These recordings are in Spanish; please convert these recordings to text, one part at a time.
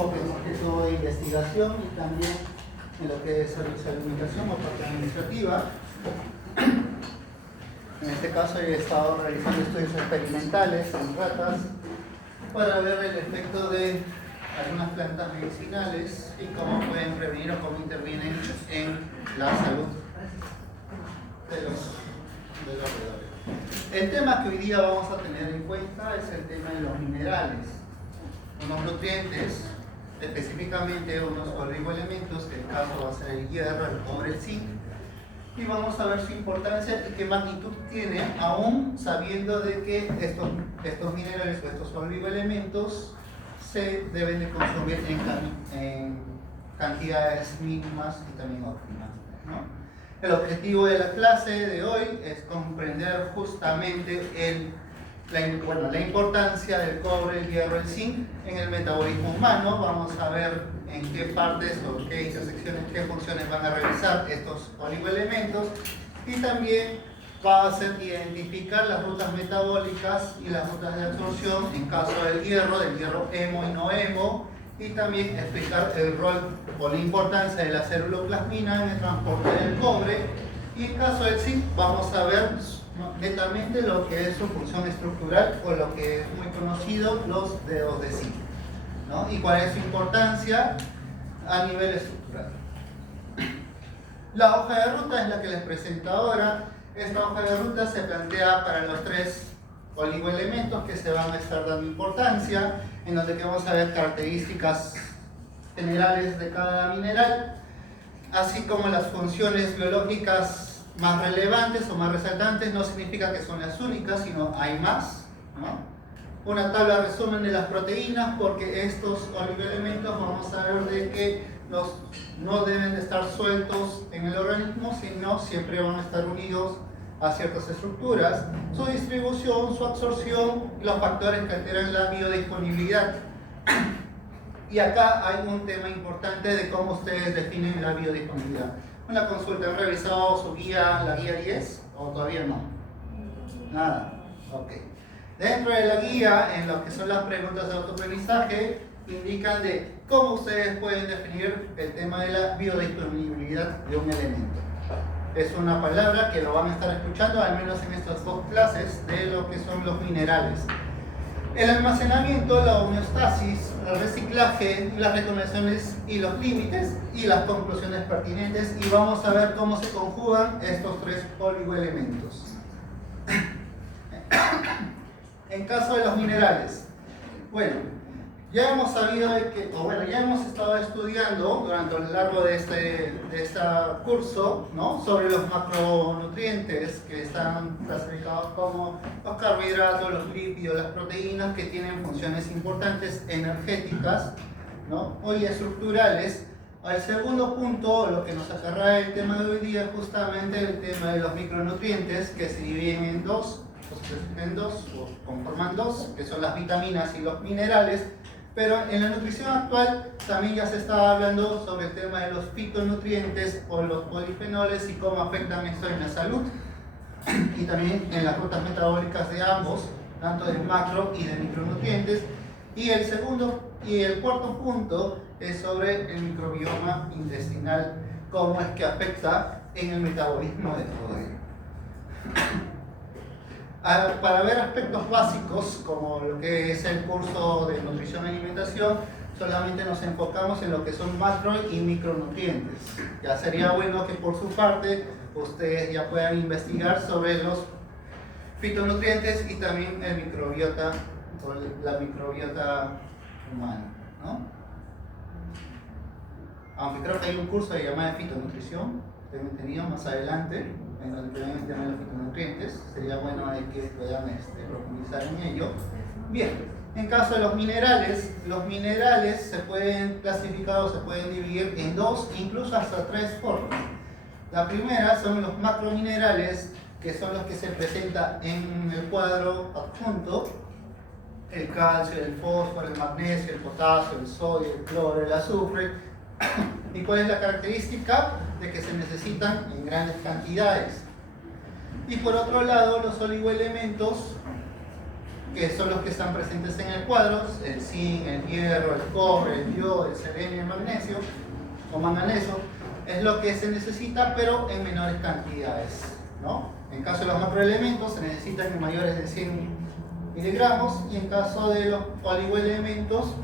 enfoque más que todo de investigación y también en lo que es alimentación o parte administrativa. En este caso he estado realizando estudios experimentales en ratas para ver el efecto de algunas plantas medicinales y cómo pueden prevenir o cómo intervienen en la salud de los roedores. El tema que hoy día vamos a tener en cuenta es el tema de los minerales, unos nutrientes, específicamente unos oligoelementos, que en el caso va a ser el hierro, el cobre, el zinc, y vamos a ver su importancia y qué magnitud tiene, aún sabiendo de que estos minerales o estos oligoelementos se deben de consumir en cantidades mínimas y también óptimas, ¿no? El objetivo de la clase de hoy es comprender justamente la importancia del cobre, el hierro, el zinc en el metabolismo humano. Vamos a ver en qué partes o qué intersecciones, qué funciones van a realizar estos oligoelementos, y también va a ser identificar las rutas metabólicas y las rutas de absorción en caso del hierro hemo y no hemo, y también explicar el rol o la importancia de la ceruloplasmina en el transporte del cobre, y en caso del zinc vamos a ver netamente lo que es su función estructural o lo que es muy conocido, los dedos de zinc, ¿no? Y cuál es su importancia a nivel estructural. La hoja de ruta es la que les presento ahora. Esta hoja de ruta se plantea para los tres oligoelementos que se van a estar dando importancia, en donde vamos a ver características generales de cada mineral, así como las funciones biológicas más relevantes o más resaltantes. No significa que son las únicas, sino hay más, ¿no? Una tabla resumen de las proteínas, porque estos oligoelementos vamos a ver de que no deben de estar sueltos en el organismo, sino siempre van a estar unidos a ciertas estructuras, su distribución, su absorción y los factores que alteran la biodisponibilidad. Y acá hay un tema importante de cómo ustedes definen la biodisponibilidad. Una consulta, ¿han revisado su guía, la guía 10? ¿O todavía no? Nada. Ok. Dentro de la guía, en lo que son las preguntas de autoaprendizaje, indican de cómo ustedes pueden definir el tema de la biodisponibilidad de un elemento. Es una palabra que lo van a estar escuchando, al menos en estas dos clases, de lo que son los minerales. El almacenamiento, la homeostasis, el reciclaje, las recomendaciones y los límites, y las conclusiones pertinentes, y vamos a ver cómo se conjugan estos tres oligoelementos. En caso de los minerales, bueno, ya hemos sabido ya hemos estado estudiando durante lo largo de este curso, ¿no?, sobre los macronutrientes, que están clasificados como los carbohidratos, los lípidos, las proteínas, que tienen funciones importantes energéticas, ¿no?, y estructurales. El segundo punto, lo que nos acarrea el tema de hoy día, es justamente el tema de los micronutrientes, que se dividen en dos, o conforman dos, que son las vitaminas y los minerales. Pero en la nutrición actual también ya se está hablando sobre el tema de los fitonutrientes o los polifenoles y cómo afectan esto en la salud, y también en las rutas metabólicas de ambos, tanto de macro y de micronutrientes. Y el cuarto punto es sobre el microbioma intestinal, cómo es que afecta en el metabolismo de todo ello. Para ver aspectos básicos, como lo que es el curso de nutrición y alimentación, solamente nos enfocamos en lo que son macro y micronutrientes. Ya sería bueno que por su parte ustedes ya puedan investigar sobre los fitonutrientes y también el microbiota, o la microbiota humana, ¿no? Aunque creo que hay un curso de llamada fitonutrición, tengo entendido, más adelante, en donde también el tema de los fitonutrientes, sería bueno que puedan profundizar en ello. Bien, en caso de los minerales se pueden clasificar o se pueden dividir en dos, incluso hasta tres formas. La primera son los macrominerales, que son los que se presentan en el cuadro adjunto: el calcio, el fósforo, el magnesio, el potasio, el sodio, el cloro, el azufre. ¿Y cuál es la característica? De que se necesitan en grandes cantidades. Y por otro lado, los oligoelementos que son los que están presentes en el cuadro: el zinc, el hierro, el cobre, el yodo, el selenio, el magnesio o manganeso. Es lo que se necesita, pero en menores cantidades, ¿no? En caso de los macroelementos se necesitan en mayores de 100 miligramos, y en caso de los oligoelementos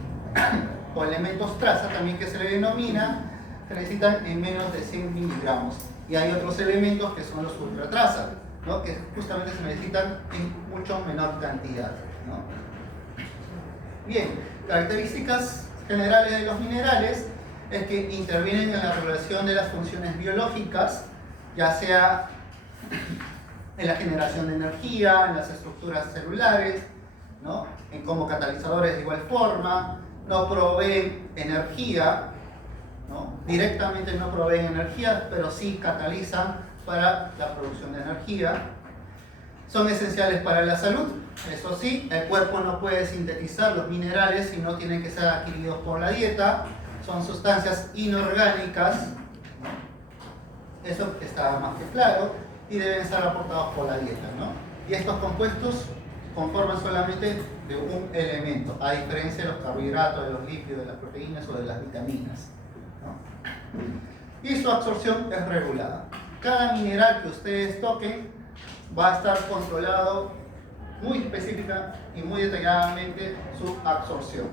o elementos traza, también que se le denomina, se necesitan en menos de 100 miligramos. Y hay otros elementos que son los ultratraza, ¿no? Que justamente se necesitan en mucho menor cantidad, ¿no? Bien, características generales de los minerales es que intervienen en la regulación de las funciones biológicas, ya sea en la generación de energía, en las estructuras celulares, ¿no? Como catalizadores de igual forma. No proveen energía, ¿no? Directamente no proveen energía, pero sí catalizan para la producción de energía. Son esenciales para la salud. Eso sí, el cuerpo no puede sintetizar los minerales si no tienen que ser adquiridos por la dieta. Son sustancias inorgánicas, ¿no? Eso está más que claro, y deben ser aportados por la dieta, ¿no? Y estos compuestos conforman solamente de un elemento, a diferencia de los carbohidratos, de los lípidos, de las proteínas o de las vitaminas, ¿no? Y su absorción es regulada. Cada mineral que ustedes toquen va a estar controlado muy específica y muy detalladamente su absorción.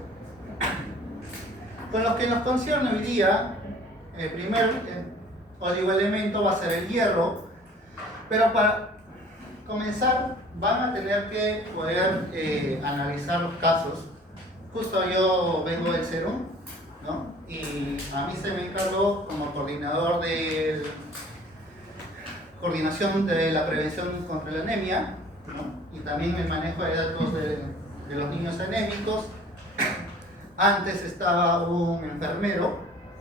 Con los que nos concierne hoy día, el primer oligoelemento va a ser el hierro, pero para comenzar van a tener que poder analizar los casos. Justo yo vengo del CERUM, ¿no? Y a mí se me encargó como coordinador de coordinación de la prevención contra la anemia, ¿no? Y también el manejo de datos de los niños anémicos. Antes estaba un enfermero,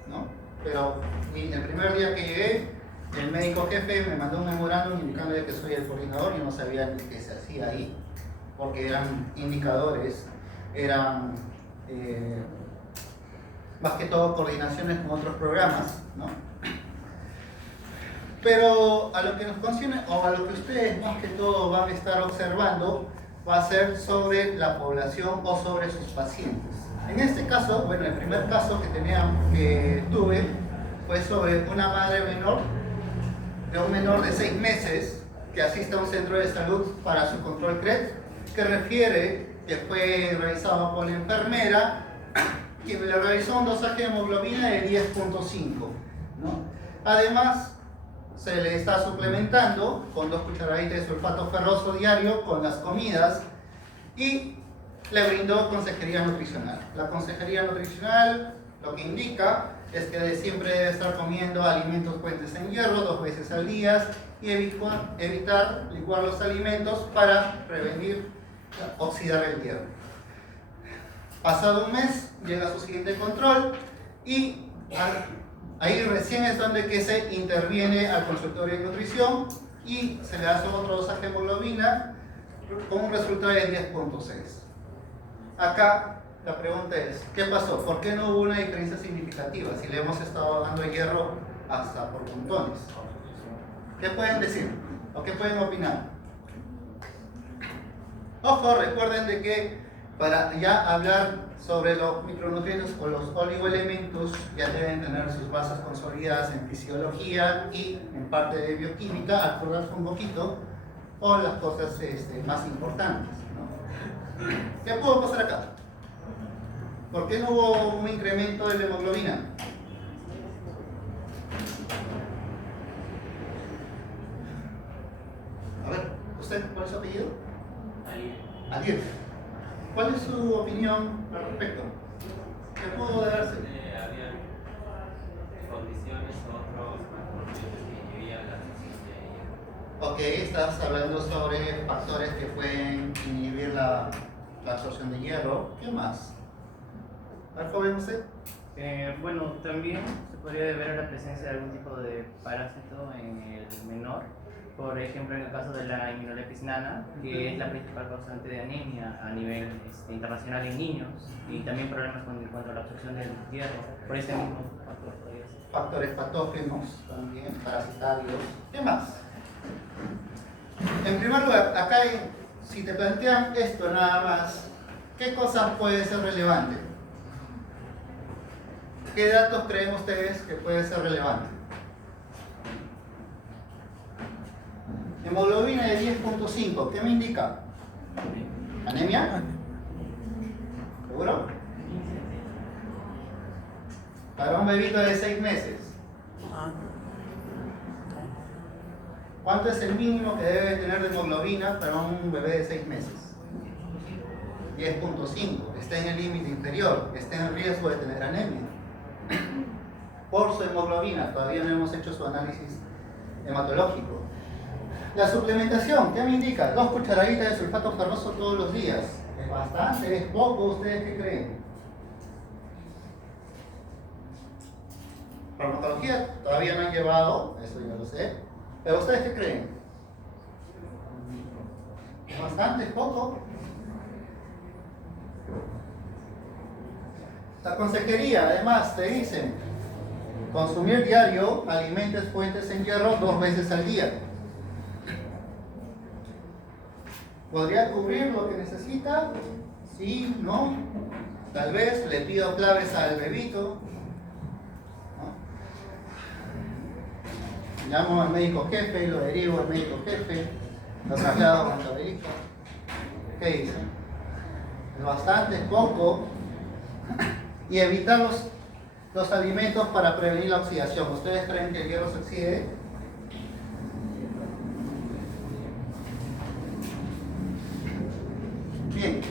¿no? Pero el primer día que llegué, el médico jefe me mandó un memorándum indicando que soy el coordinador. Yo no sabía ni qué se hacía ahí, porque eran indicadores, eran más que todo coordinaciones con otros programas, ¿no? Pero a lo que nos concierne, o a lo que ustedes más que todo van a estar observando, va a ser sobre la población o sobre sus pacientes. En este caso, bueno, el primer caso que tuve fue sobre una madre menor, de un menor de 6 meses, que asiste a un centro de salud para su control CRET, que refiere que fue realizado por la enfermera, quien le realizó un dosaje de hemoglobina de 10.5, ¿no? Además, se le está suplementando con 2 cucharaditas de sulfato ferroso diario con las comidas, y le brindó consejería nutricional. La consejería nutricional lo que indica es que siempre debe estar comiendo alimentos fuentes en hierro 2 veces al día y evitar licuar los alimentos para prevenir oxidar el hierro. Pasado un mes llega su siguiente control, y ahí recién es donde que se interviene al consultorio de nutrición y se le hace otro dosaje de hemoglobina con un resultado de 10.6. Acá la pregunta es, ¿qué pasó? ¿Por qué no hubo una diferencia significativa si le hemos estado dando hierro hasta por montones? ¿Qué pueden decir? ¿O qué pueden opinar? Ojo, recuerden de que para ya hablar sobre los micronutrientes o los oligoelementos ya deben tener sus bases consolidadas en fisiología y en parte de bioquímica, acordarse un poquito con las cosas más importantes, ¿no? ¿Qué pudo pasar acá? ¿Por qué no hubo un incremento de la hemoglobina? A ver, ¿usted cuál es su apellido? Alier. ¿Cuál es su opinión al respecto? ¿Qué pudo darse? Había condiciones, otros macronutrientes que inhibían la absorción de hierro. Ok, estás hablando sobre factores que pueden inhibir la absorción de hierro. ¿Qué más? ¿Al joven usted? Bueno, también se podría deber a la presencia de algún tipo de parásito en el menor. Por ejemplo, en el caso de la immunolepisnana, que es la principal causante de anemia a nivel internacional en niños, y también problemas en cuanto a la absorción del hierro, por ese mismo factor podría ser. Factores patógenos también, parasitarios. ¿Qué más? En primer lugar, acá si te plantean esto nada más, ¿qué cosas puede ser relevante? ¿Qué datos creen ustedes que puede ser relevante? Hemoglobina de 10.5, ¿qué me indica? ¿Anemia? ¿Seguro? Para un bebito de 6 meses. ¿Cuánto es el mínimo que debe tener de hemoglobina para un bebé de 6 meses? 10.5. Está en el límite inferior. Está en riesgo de tener anemia. Por su hemoglobina. Todavía no hemos hecho su análisis hematológico. La suplementación, ¿qué me indica? 2 cucharaditas de sulfato ferroso todos los días. ¿Es bastante? ¿Es poco? ¿Ustedes qué creen? Farmacología todavía no han llevado, eso ya lo sé. ¿Pero ustedes qué creen? ¿Es bastante? ¿Es poco? La consejería, además, te dicen consumir diario alimentos fuentes en hierro 2 veces al día. ¿Podría cubrir lo que necesita? Sí, no. Tal vez le pido claves al bebito. ¿No? Llamo al médico jefe, lo derivo al médico jefe, lo traslado al médico. ¿Qué dicen? Es bastante, es poco. Y evitar los alimentos para prevenir la oxidación. ¿Ustedes creen que el hierro se oxide? Bien.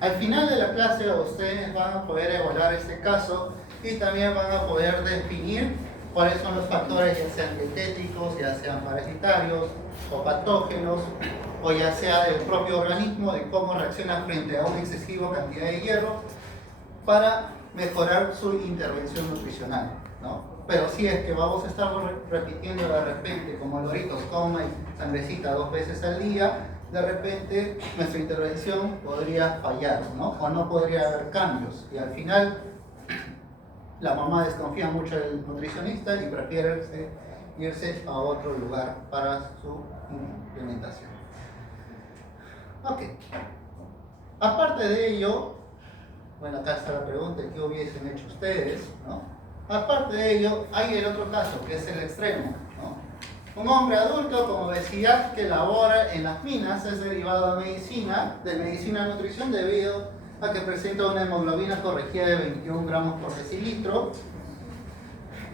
Al final de la clase ustedes van a poder evaluar este caso y también van a poder definir cuáles son los factores, ya sean dietéticos, ya sean parasitarios o patógenos, o ya sea del propio organismo, de cómo reacciona frente a una excesiva cantidad de hierro para mejorar su intervención nutricional, ¿no? Pero si es que vamos a estar repitiendo de repente, como loritos, coma y sangrecita 2 veces al día, de repente nuestra intervención podría fallar, ¿no? O no podría haber cambios. Y al final la mamá desconfía mucho del nutricionista y prefiere irse a otro lugar para su implementación. Ok. Aparte de ello, bueno, acá está la pregunta, ¿qué hubiesen hecho ustedes? ¿No? Aparte de ello, hay el otro caso, que es el extremo, ¿no? Un hombre adulto con obesidad que labora en las minas es derivado de medicina nutrición debido a que presenta una hemoglobina corregida de 21 gramos por decilitro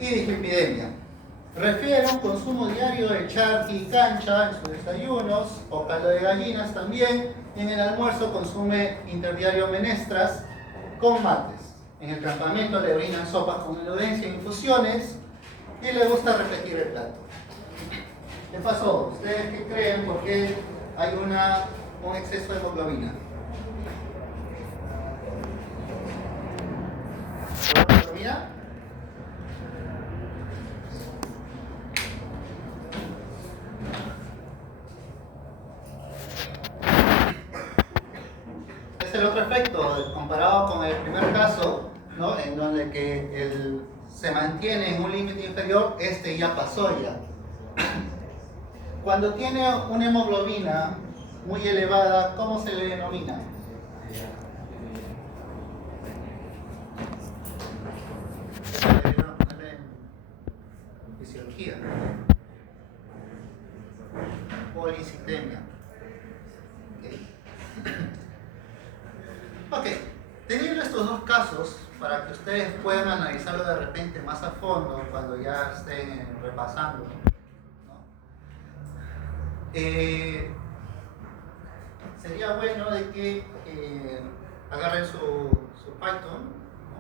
y dislipidemia. Refiere a un consumo diario de charqui y cancha en sus desayunos, o caldo de gallinas también. En el almuerzo consume interdiario menestras con mates. En el campamento le brinan sopas con menudencia e infusiones y le gusta repetir el plato. ¿Qué pasó? ¿Ustedes qué creen? ¿Por qué hay un exceso de hemoglobina? ¿Hemoglobina? Es el otro efecto, comparado con el primer caso, ¿no? En donde que se mantiene en un límite inferior, este ya pasó ya. Cuando tiene una hemoglobina muy elevada, ¿cómo se le denomina? Fisiología. Policitemia. Ok, teniendo estos 2 casos, para que ustedes puedan analizarlo de repente más a fondo cuando ya estén repasando, ¿no? Sería bueno de que agarren su Python, ¿no?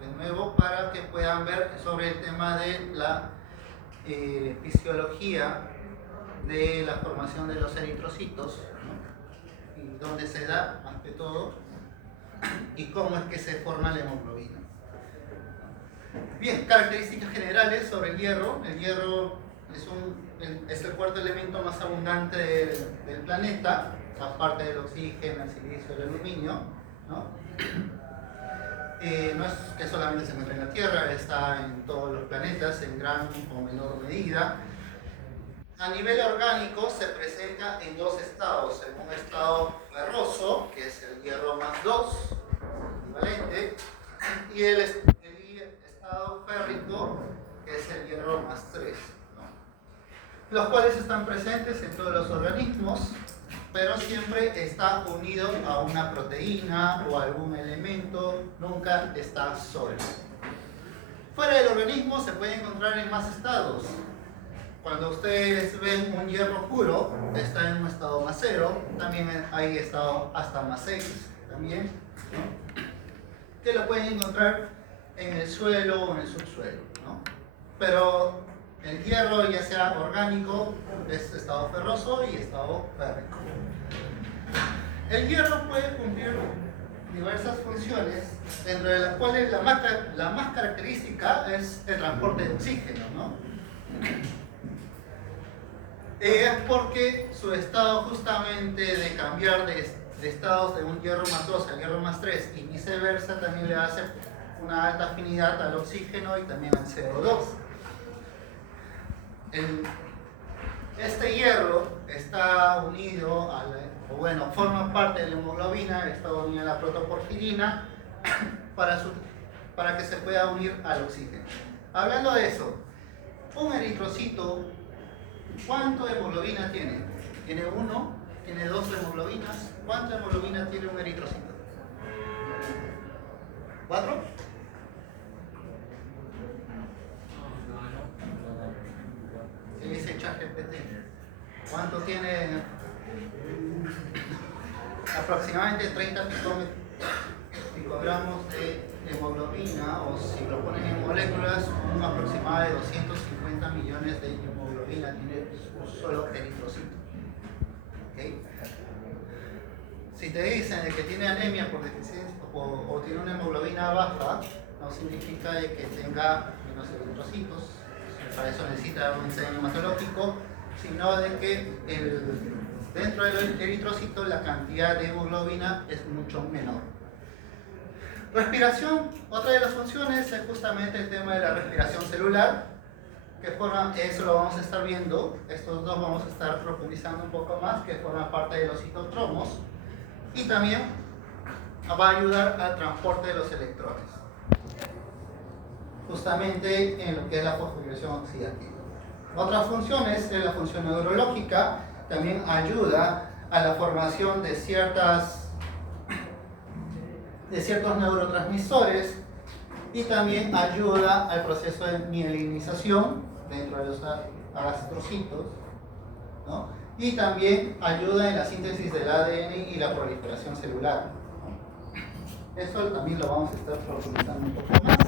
De nuevo, para que puedan ver sobre el tema de la fisiología de la formación de los eritrocitos, ¿no? Y dónde se da, más que todo, y cómo es que se forma la hemoglobina. Bien, características generales sobre el hierro. El hierro es el cuarto elemento más abundante del planeta, aparte del oxígeno, el silicio, el aluminio, ¿no? No es que solamente se encuentra en la Tierra, está en todos los planetas en gran o menor medida. a nivel orgánico se presenta en dos estados, en un estado ferroso, que es el hierro más 2, equivalente, y el estado férrico, que es el hierro más 3, ¿no? Los cuales están presentes en todos los organismos, pero siempre está unido a una proteína o algún elemento, nunca está solo. Fuera del organismo se puede encontrar en más estados. Cuando ustedes ven un hierro puro, está en un estado más 0, también hay estado hasta más 6, también, ¿no? Que lo pueden encontrar en el suelo o en el subsuelo, ¿no? Pero el hierro, ya sea orgánico, es estado ferroso y estado férrico. El hierro puede cumplir diversas funciones, dentro de las cuales la más característica es el transporte de oxígeno, ¿no? Es porque su estado justamente de cambiar de estados de un hierro más 2 al hierro más 3 y viceversa también le hace una alta afinidad al oxígeno y también al CO2. Este hierro está unido a forma parte de la hemoglobina, está unido a la protoporfirina para que se pueda unir al oxígeno. Hablando de eso, un eritrocito, ¿cuánto de hemoglobina tiene? ¿Tiene 1? ¿Tiene 2 hemoglobinas? ¿Cuánta hemoglobina tiene un eritrocito? ¿4? Se dice ChatGPT. ¿Cuánto tiene? Aproximadamente 30 picogramos de hemoglobina, o si lo ponen en moléculas, un aproximado de 250 millones de hemoglobina tiene un solo eritrocito. ¿Okay? Si te dicen de que tiene anemia por deficiencia o tiene una hemoglobina baja, no significa de que tenga menos eritrocitos, para eso necesita un ensayo hematológico, sino de que dentro del eritrocito la cantidad de hemoglobina es mucho menor. Respiración, otra de las funciones es justamente el tema de la respiración celular, que forma, eso lo vamos a estar viendo, estos dos vamos a estar profundizando un poco más, que forma parte de los citotromos, y también va a ayudar al transporte de los electrones, justamente en lo que es la fosforilación oxidativa. Otras funciones es la función neurológica, también ayuda a la formación de ciertos neurotransmisores y también ayuda al proceso de mielinización dentro de los astrocitos, ¿no? Y también ayuda en la síntesis del ADN y la proliferación celular, ¿no? Eso también lo vamos a estar profundizando un poco más.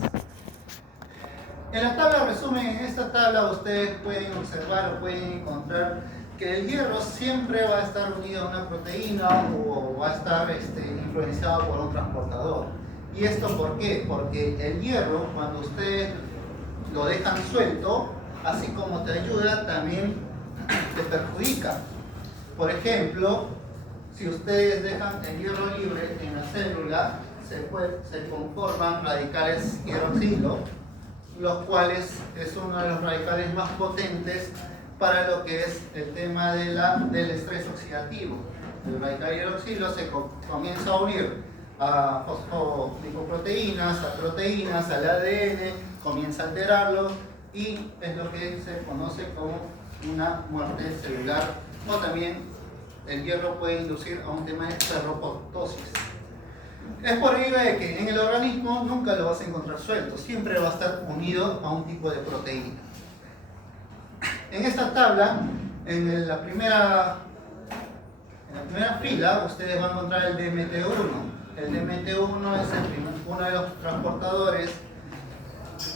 En la tabla resumen, en esta tabla ustedes pueden observar o pueden encontrar que el hierro siempre va a estar unido a una proteína o va a estar influenciado por un transportador. ¿Y esto por qué? Porque el hierro, cuando ustedes lo dejan suelto, así como te ayuda, también te perjudica. Por ejemplo, si ustedes dejan el hierro libre en la célula, se conforman radicales hidroxilo, los cuales es uno de los radicales más potentes para lo que es el tema del estrés oxidativo. El radical hidroxilo se comienza a unir a fosfolipoproteínas, a proteínas, al ADN, comienza a alterarlo y es lo que se conoce como una muerte celular, o también el hierro puede inducir a un tema de ferroptosis. Es por ello de que en el organismo nunca lo vas a encontrar suelto, siempre va a estar unido a un tipo de proteína. En esta tabla, en la primera fila, ustedes van a encontrar el DMT1. El DMT1 es uno de los transportadores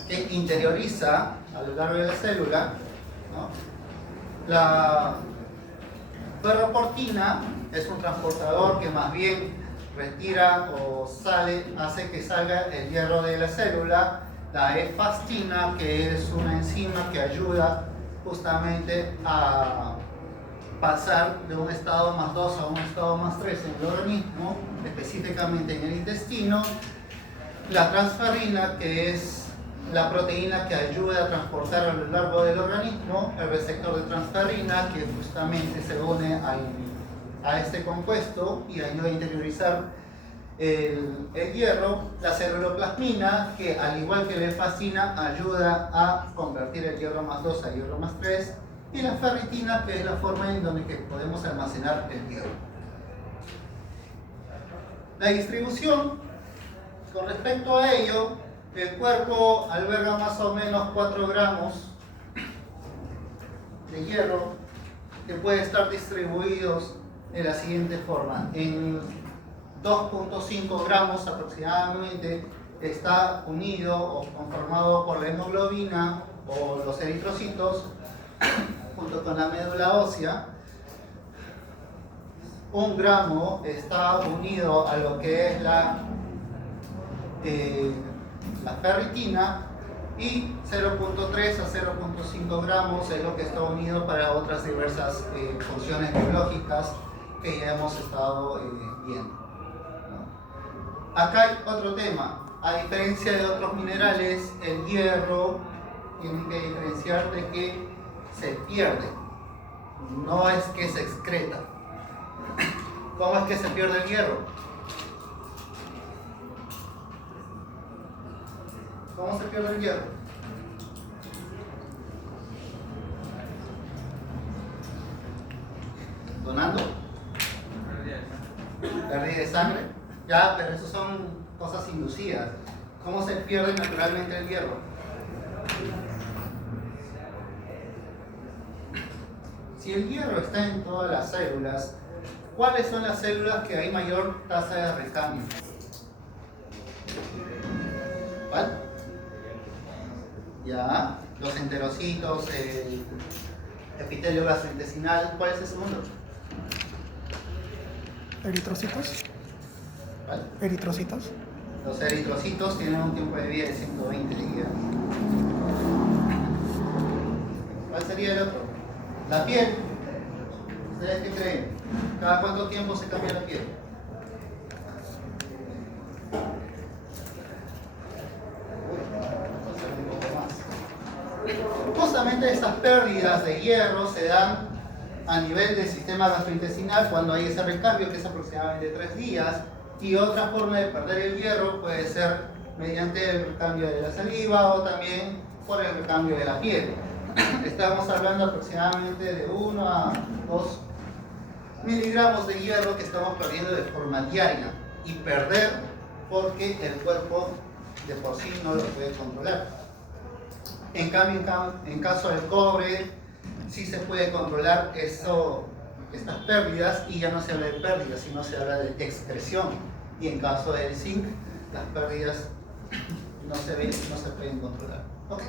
que interioriza a lo largo de la célula, ¿no? La ferroportina es un transportador que más bien retira o hace que salga el hierro de la célula. La E-fastina, que es una enzima que ayuda justamente a pasar de un estado más 2 a un estado más 3 en el organismo, específicamente en el intestino. La transferrina, que es la proteína que ayuda a transportar a lo largo del organismo, el receptor de transferrina que justamente se une a este compuesto y ayuda a interiorizar el hierro, la ceruloplasmina que al igual que la efacina ayuda a convertir el hierro más 2 a hierro más 3 y la ferritina que es la forma en donde que podemos almacenar el hierro. La distribución, con respecto a ello, el cuerpo alberga más o menos 4 gramos de hierro que puede estar distribuidos de la siguiente forma. En 2.5 gramos aproximadamente está unido o conformado por la hemoglobina o los eritrocitos junto con la médula ósea. 1 gramo está unido a lo que es la ferritina y 0.3 a 0.5 gramos es lo que está unido para otras diversas funciones biológicas que ya hemos estado viendo, ¿no? Acá hay otro tema. A diferencia de otros minerales, el hierro tiene que diferenciar de que se pierde, no es que se excreta. ¿Cómo es que se pierde el hierro? ¿Cómo se pierde el hierro? ¿Donando? Pérdida de sangre. Ya, pero eso son cosas inducidas. ¿Cómo se pierde naturalmente el hierro? Si el hierro está en todas las células, ¿cuáles son las células que hay mayor tasa de recambio? ¿Cuál? Ya, los enterocitos, el epitelio gastrointestinal. ¿Cuál es el segundo? Eritrocitos. ¿Cuál? Eritrocitos. Los eritrocitos tienen un tiempo de vida de 120 días. ¿Cuál sería el otro? La piel. ¿Ustedes qué creen? ¿Cada cuánto tiempo se cambia la piel? Justamente estas pérdidas de hierro se dan a nivel del sistema gastrointestinal cuando hay ese recambio que es aproximadamente 3 días, y otra forma de perder el hierro puede ser mediante el recambio de la saliva o también por el recambio de la piel. Estamos hablando aproximadamente de 1 a 2 miligramos de hierro que estamos perdiendo de forma diaria, y perder porque el cuerpo de por sí no lo puede controlar. En cambio, en caso del cobre, sí se puede controlar estas pérdidas, y ya no se habla de pérdidas, sino se habla de excreción. Y en caso del zinc, las pérdidas no se pueden controlar. Okay.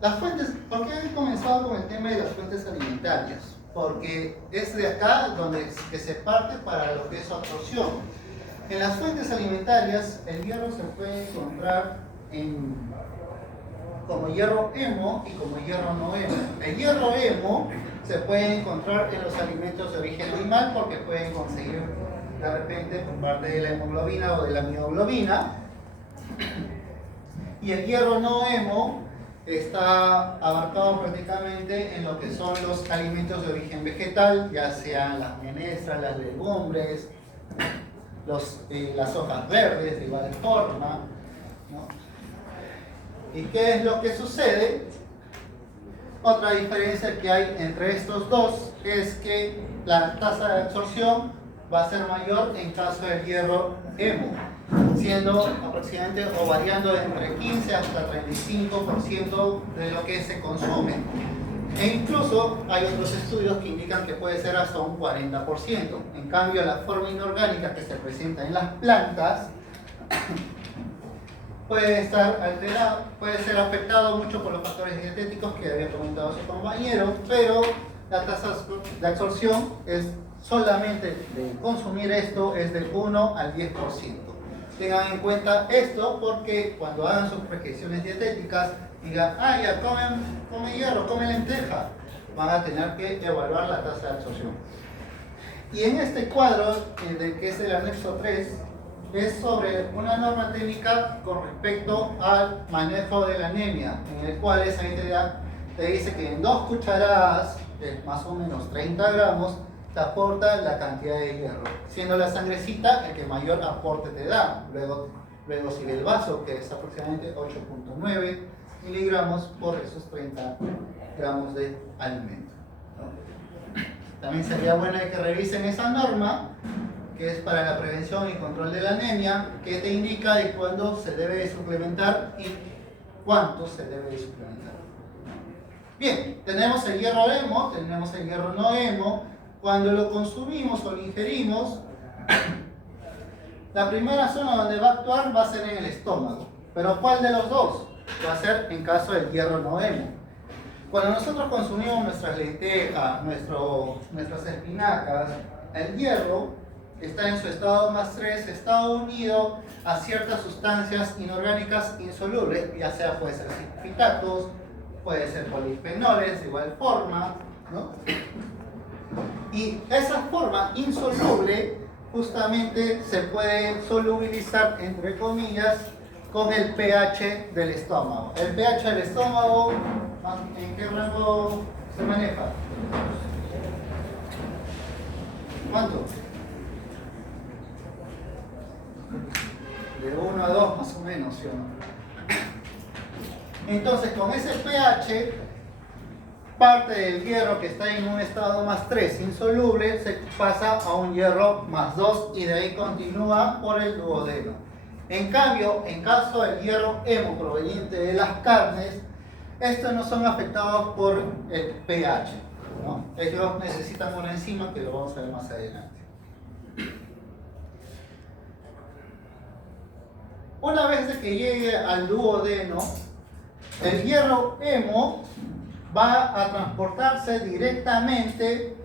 Las fuentes, ¿por qué he comenzado con el tema de las fuentes alimentarias? Porque es de acá donde que se parte para lo que es su absorción. En las fuentes alimentarias, el hierro se puede encontrar como hierro hemo y como hierro no hemo. El hierro hemo se puede encontrar en los alimentos de origen animal porque pueden conseguir de repente por parte de la hemoglobina o de la mioglobina. Y el hierro no hemo está abarcado prácticamente en lo que son los alimentos de origen vegetal, ya sean las menestras, las legumbres, las hojas verdes de igual forma, ¿no? ¿Y qué es lo que sucede? Otra diferencia que hay entre estos dos es que la tasa de absorción va a ser mayor en caso del hierro hemo, siendo aproximadamente o variando entre 15 hasta 35% de lo que se consume. E incluso hay otros estudios que indican que puede ser hasta un 40%. En cambio, la forma inorgánica que se presenta en las plantas puede estar alterado, puede ser afectado mucho por los factores dietéticos que había comentado su compañero, pero la tasa de absorción es solamente de consumir esto es del 1 al 10%. Tengan en cuenta esto porque cuando hagan sus prescripciones dietéticas digan, ah, ya come hierro, come lenteja, van a tener que evaluar la tasa de absorción. Y en este cuadro, que es el anexo 3, es sobre una norma técnica con respecto al manejo de la anemia, en el cual esa te dice que en 2 cucharadas, de más o menos 30 gramos, te aporta la cantidad de hierro, siendo la sangrecita el que mayor aporte te da. Luego sigue el vaso, que es aproximadamente 8.9 miligramos por esos 30 gramos de alimento, ¿no? También sería bueno que revisen esa norma, que es para la prevención y control de la anemia, que te indica de cuándo se debe de suplementar y cuánto se debe de suplementar. Bien, tenemos el hierro hemo, tenemos el hierro no hemo. Cuando lo consumimos o lo ingerimos, la primera zona donde va a actuar va a ser en el estómago. ¿Pero cuál de los dos? Va a ser en caso del hierro no hemo. Cuando nosotros consumimos nuestras lentejas, nuestras espinacas, el hierro está en su estado más 3, está unido a ciertas sustancias inorgánicas insolubles, ya sea puede ser fitatos, puede ser polifenoles de igual forma, ¿no? Y esa forma insoluble justamente se puede solubilizar, entre comillas, con el pH del estómago. El pH del estómago, ¿en qué rango se maneja? ¿Cuánto? De 1 a 2 más o menos, ¿sí o no? Entonces, con ese pH, parte del hierro que está en un estado más 3 insoluble se pasa a un hierro más 2 y de ahí continúa por el duodeno. En cambio, en caso del hierro hemo proveniente de las carnes, estos no son afectados por el pH, ¿no? Ellos necesitan una enzima que lo vamos a ver más adelante. Una vez de que llegue al duodeno, el hierro hemo va a transportarse directamente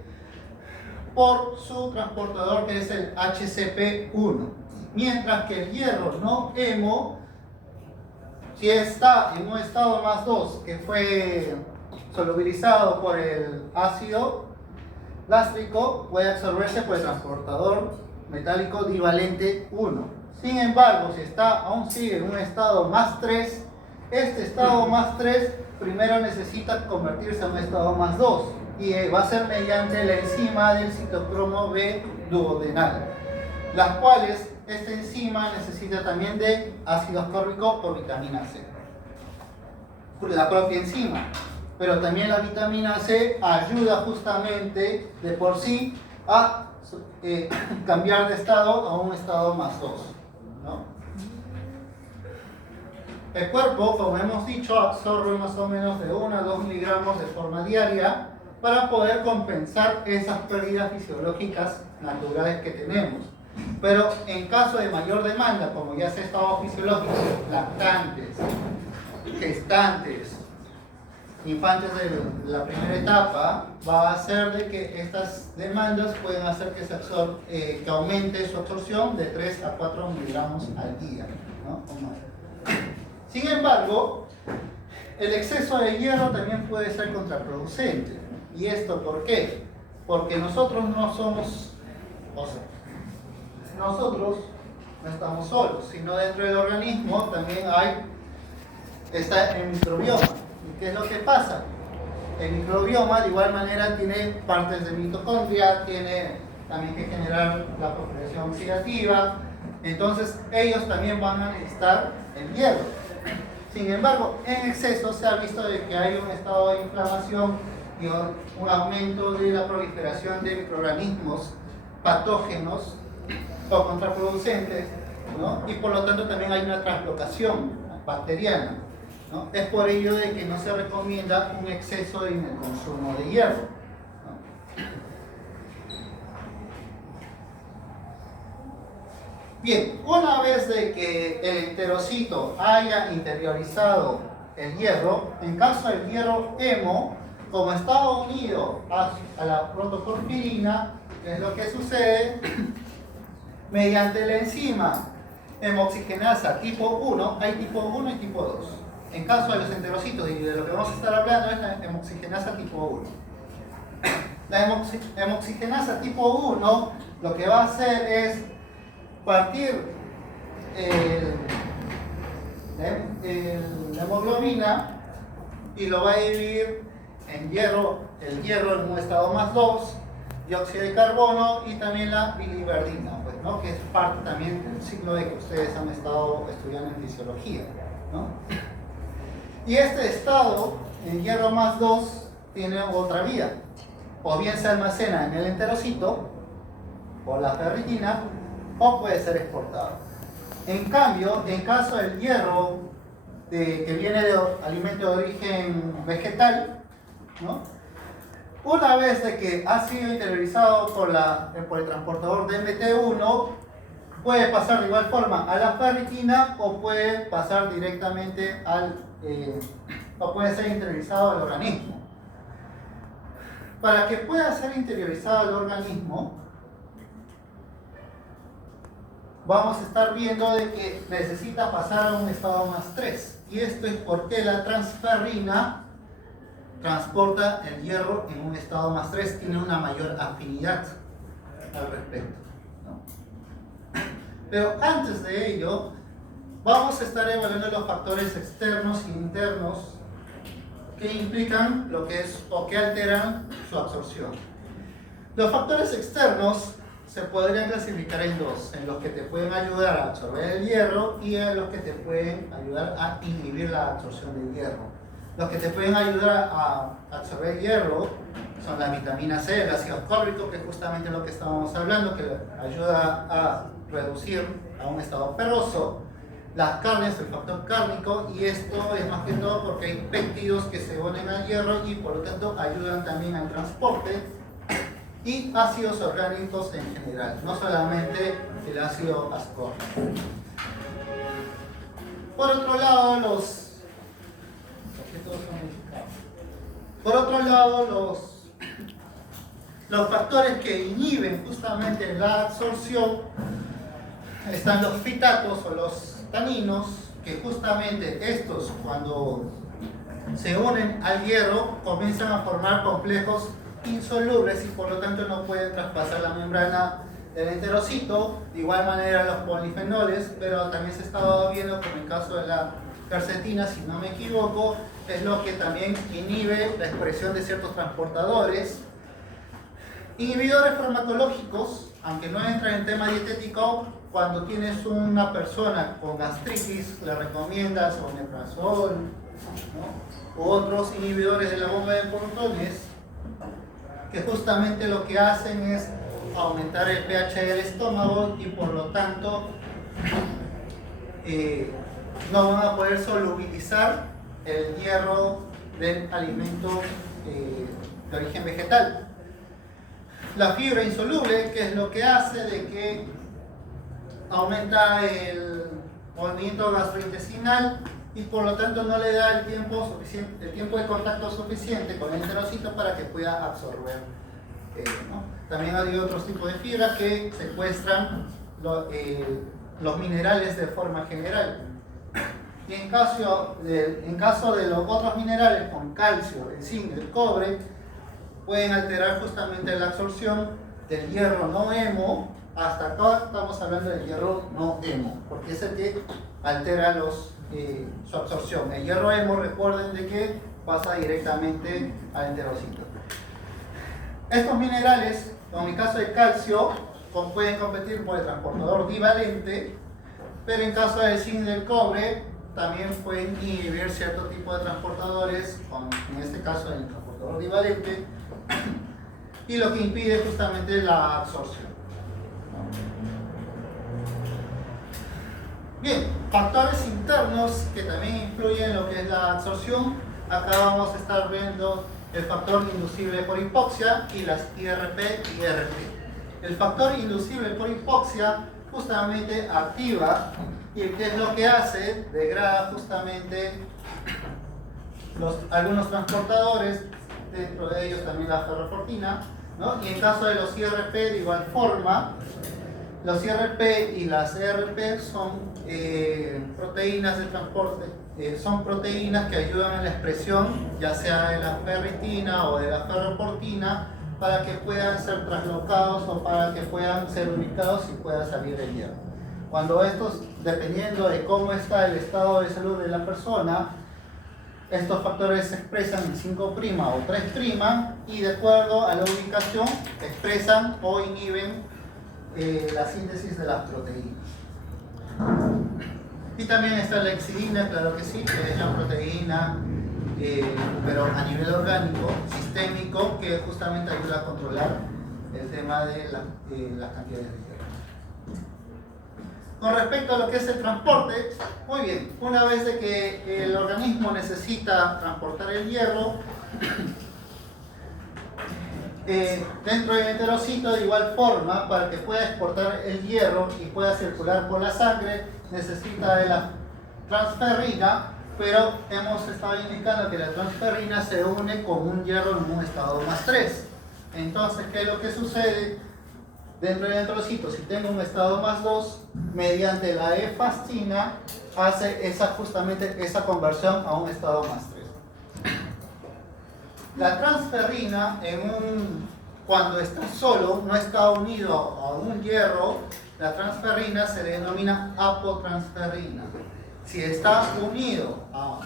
por su transportador, que es el HCP1, mientras que el hierro no hemo, si está en un estado más 2 que fue solubilizado por el ácido gástrico, puede absorberse por el transportador metálico divalente 1. Sin embargo, si aún sigue en un estado más 3, este estado más 3 primero necesita convertirse en un estado más 2 y va a ser mediante la enzima del citocromo B duodenal, las cuales esta enzima necesita también de ácido ascórbico por vitamina C, la propia enzima, pero también la vitamina C ayuda justamente de por sí a cambiar de estado a un estado más 2, ¿no? El cuerpo, como hemos dicho, absorbe más o menos de 1 a 2 miligramos de forma diaria para poder compensar esas pérdidas fisiológicas naturales que tenemos. Pero en caso de mayor demanda, como ya sea estado fisiológico, lactantes, gestantes, infantes de la primera etapa, va a hacer de que estas demandas pueden hacer que que aumente su absorción de 3 a 4 miligramos al día, ¿no? O más. Sin embargo, el exceso de hierro también puede ser contraproducente. ¿Y esto por qué? Porque nosotros no somos, nosotros no estamos solos, sino dentro del organismo también está el microbioma. ¿Y qué es lo que pasa? El microbioma de igual manera tiene partes de mitocondria, tiene también que generar la proliferación oxidativa, entonces ellos también van a necesitar el hierro. Sin embargo, en exceso se ha visto de que hay un estado de inflamación y un aumento de la proliferación de microorganismos patógenos o contraproducentes, ¿no? Y por lo tanto también hay una translocación bacteriana, ¿no? Es por ello de que no se recomienda un exceso en el consumo de hierro, ¿no? Bien, una vez de que el enterocito haya interiorizado el hierro, en caso del hierro hemo, como está unido a la protoporfirina, ¿qué es lo que sucede? Mediante la enzima hemoxigenasa tipo 1, hay tipo 1 y tipo 2. En caso de los enterocitos y de lo que vamos a estar hablando es la hemoxigenasa tipo 1. La hemoxigenasa tipo 1 lo que va a hacer es partir la hemoglobina y lo va a dividir en hierro, el hierro en un estado más 2, dióxido de carbono y también la biliverdina, pues, ¿no? Que es parte también del ciclo de que ustedes han estado estudiando en fisiología, ¿no? Y este estado, el hierro más 2, tiene otra vía. O bien se almacena en el enterocito, por la ferritina, o puede ser exportado. En cambio, en caso del hierro que viene de alimento de origen vegetal, ¿no? Una vez de que ha sido interiorizado por el transportador de MT1, puede pasar de igual forma a la ferritina o puede pasar directamente o puede ser interiorizado al organismo. Para que pueda ser interiorizado al organismo, vamos a estar viendo de que necesita pasar a un estado más 3. Y esto es porque la transferrina transporta el hierro en un estado más 3, tiene una mayor afinidad al respecto, ¿no? Pero antes de ello, vamos a estar evaluando los factores externos e internos que implican lo que es o que alteran su absorción. Los factores externos se podrían clasificar en dos, en los que te pueden ayudar a absorber el hierro y en los que te pueden ayudar a inhibir la absorción del hierro. Los que te pueden ayudar a absorber el hierro son las vitaminas C, el ácido ascórbico, que es justamente lo que estábamos hablando, que ayuda a reducir a un estado ferroso. Las carnes, el factor cárnico, y esto es más que todo porque hay péptidos que se unen al hierro y por lo tanto ayudan también al transporte, y ácidos orgánicos en general, no solamente el ácido ascórbico. Por otro lado, los factores que inhiben justamente la absorción están los fitatos o los taninos, que justamente estos, cuando se unen al hierro, comienzan a formar complejos insolubles y por lo tanto no pueden traspasar la membrana del enterocito. De igual manera los polifenoles, pero también se estaba viendo como en el caso de la quercetina, si no me equivoco, es lo que también inhibe la expresión de ciertos transportadores. Inhibidores farmacológicos, aunque no entran en tema dietético, cuando tienes una persona con gastritis, le recomiendas omeprazol, ¿no? U otros inhibidores de la bomba de portones, que justamente lo que hacen es aumentar el pH del estómago y por lo tanto no van a poder solubilizar el hierro del alimento de origen vegetal. La fibra insoluble, que es lo que hace de que aumenta el movimiento gastrointestinal y por lo tanto no le da el tiempo de contacto suficiente con el enterocito para que pueda absorber, ¿no? También hay otros tipos de fibras que secuestran los minerales de forma general. Y en caso de los otros minerales, con calcio, el zinc, el cobre, pueden alterar justamente la absorción del hierro no hemo. Hasta acá estamos hablando del hierro no hemo, porque es el que altera su absorción. El hierro hemo, recuerden de que pasa directamente al enterocito. Estos minerales, como en el caso del calcio, pueden competir por el transportador divalente, pero en caso del zinc y del cobre, también pueden inhibir cierto tipo de transportadores, como en este caso el transportador divalente, y lo que impide justamente la absorción. Bien, factores internos que también influyen en lo que es la absorción. Acá vamos a estar viendo el factor inducible por hipoxia y las IRP y IRP. El factor inducible por hipoxia justamente activa, y ¿qué es lo que hace? Degrada justamente algunos transportadores, dentro de ellos también la ferroportina, ¿no? Y en caso de los IRP de igual forma, los IRP y las ERP son proteínas de transporte, son proteínas que ayudan en la expresión ya sea de la ferritina o de la ferroportina para que puedan ser traslocados o para que puedan ser ubicados y pueda salir el hierro. Cuando estos, dependiendo de cómo está el estado de salud de la persona, estos factores se expresan en 5' o 3' y de acuerdo a la ubicación expresan o inhiben la síntesis de las proteínas. Y también está la exidina, claro que sí, que es la proteína, pero a nivel orgánico, sistémico, que justamente ayuda a controlar el tema de las cantidades de hierro. Con respecto a lo que es el transporte, muy bien, una vez de que el organismo necesita transportar el hierro, dentro del enterocito, de igual forma, para que pueda exportar el hierro y pueda circular por la sangre, necesita de la transferrina, pero hemos estado indicando que la transferrina se une con un hierro en un estado más 3. Entonces, ¿qué es lo que sucede? Dentro del enterocito, si tengo un estado más 2, mediante la efastina, hace justamente esa conversión a un estado más 3. La transferrina, cuando está solo, no está unido a un hierro, la transferrina se le denomina apotransferrina. Si está unido a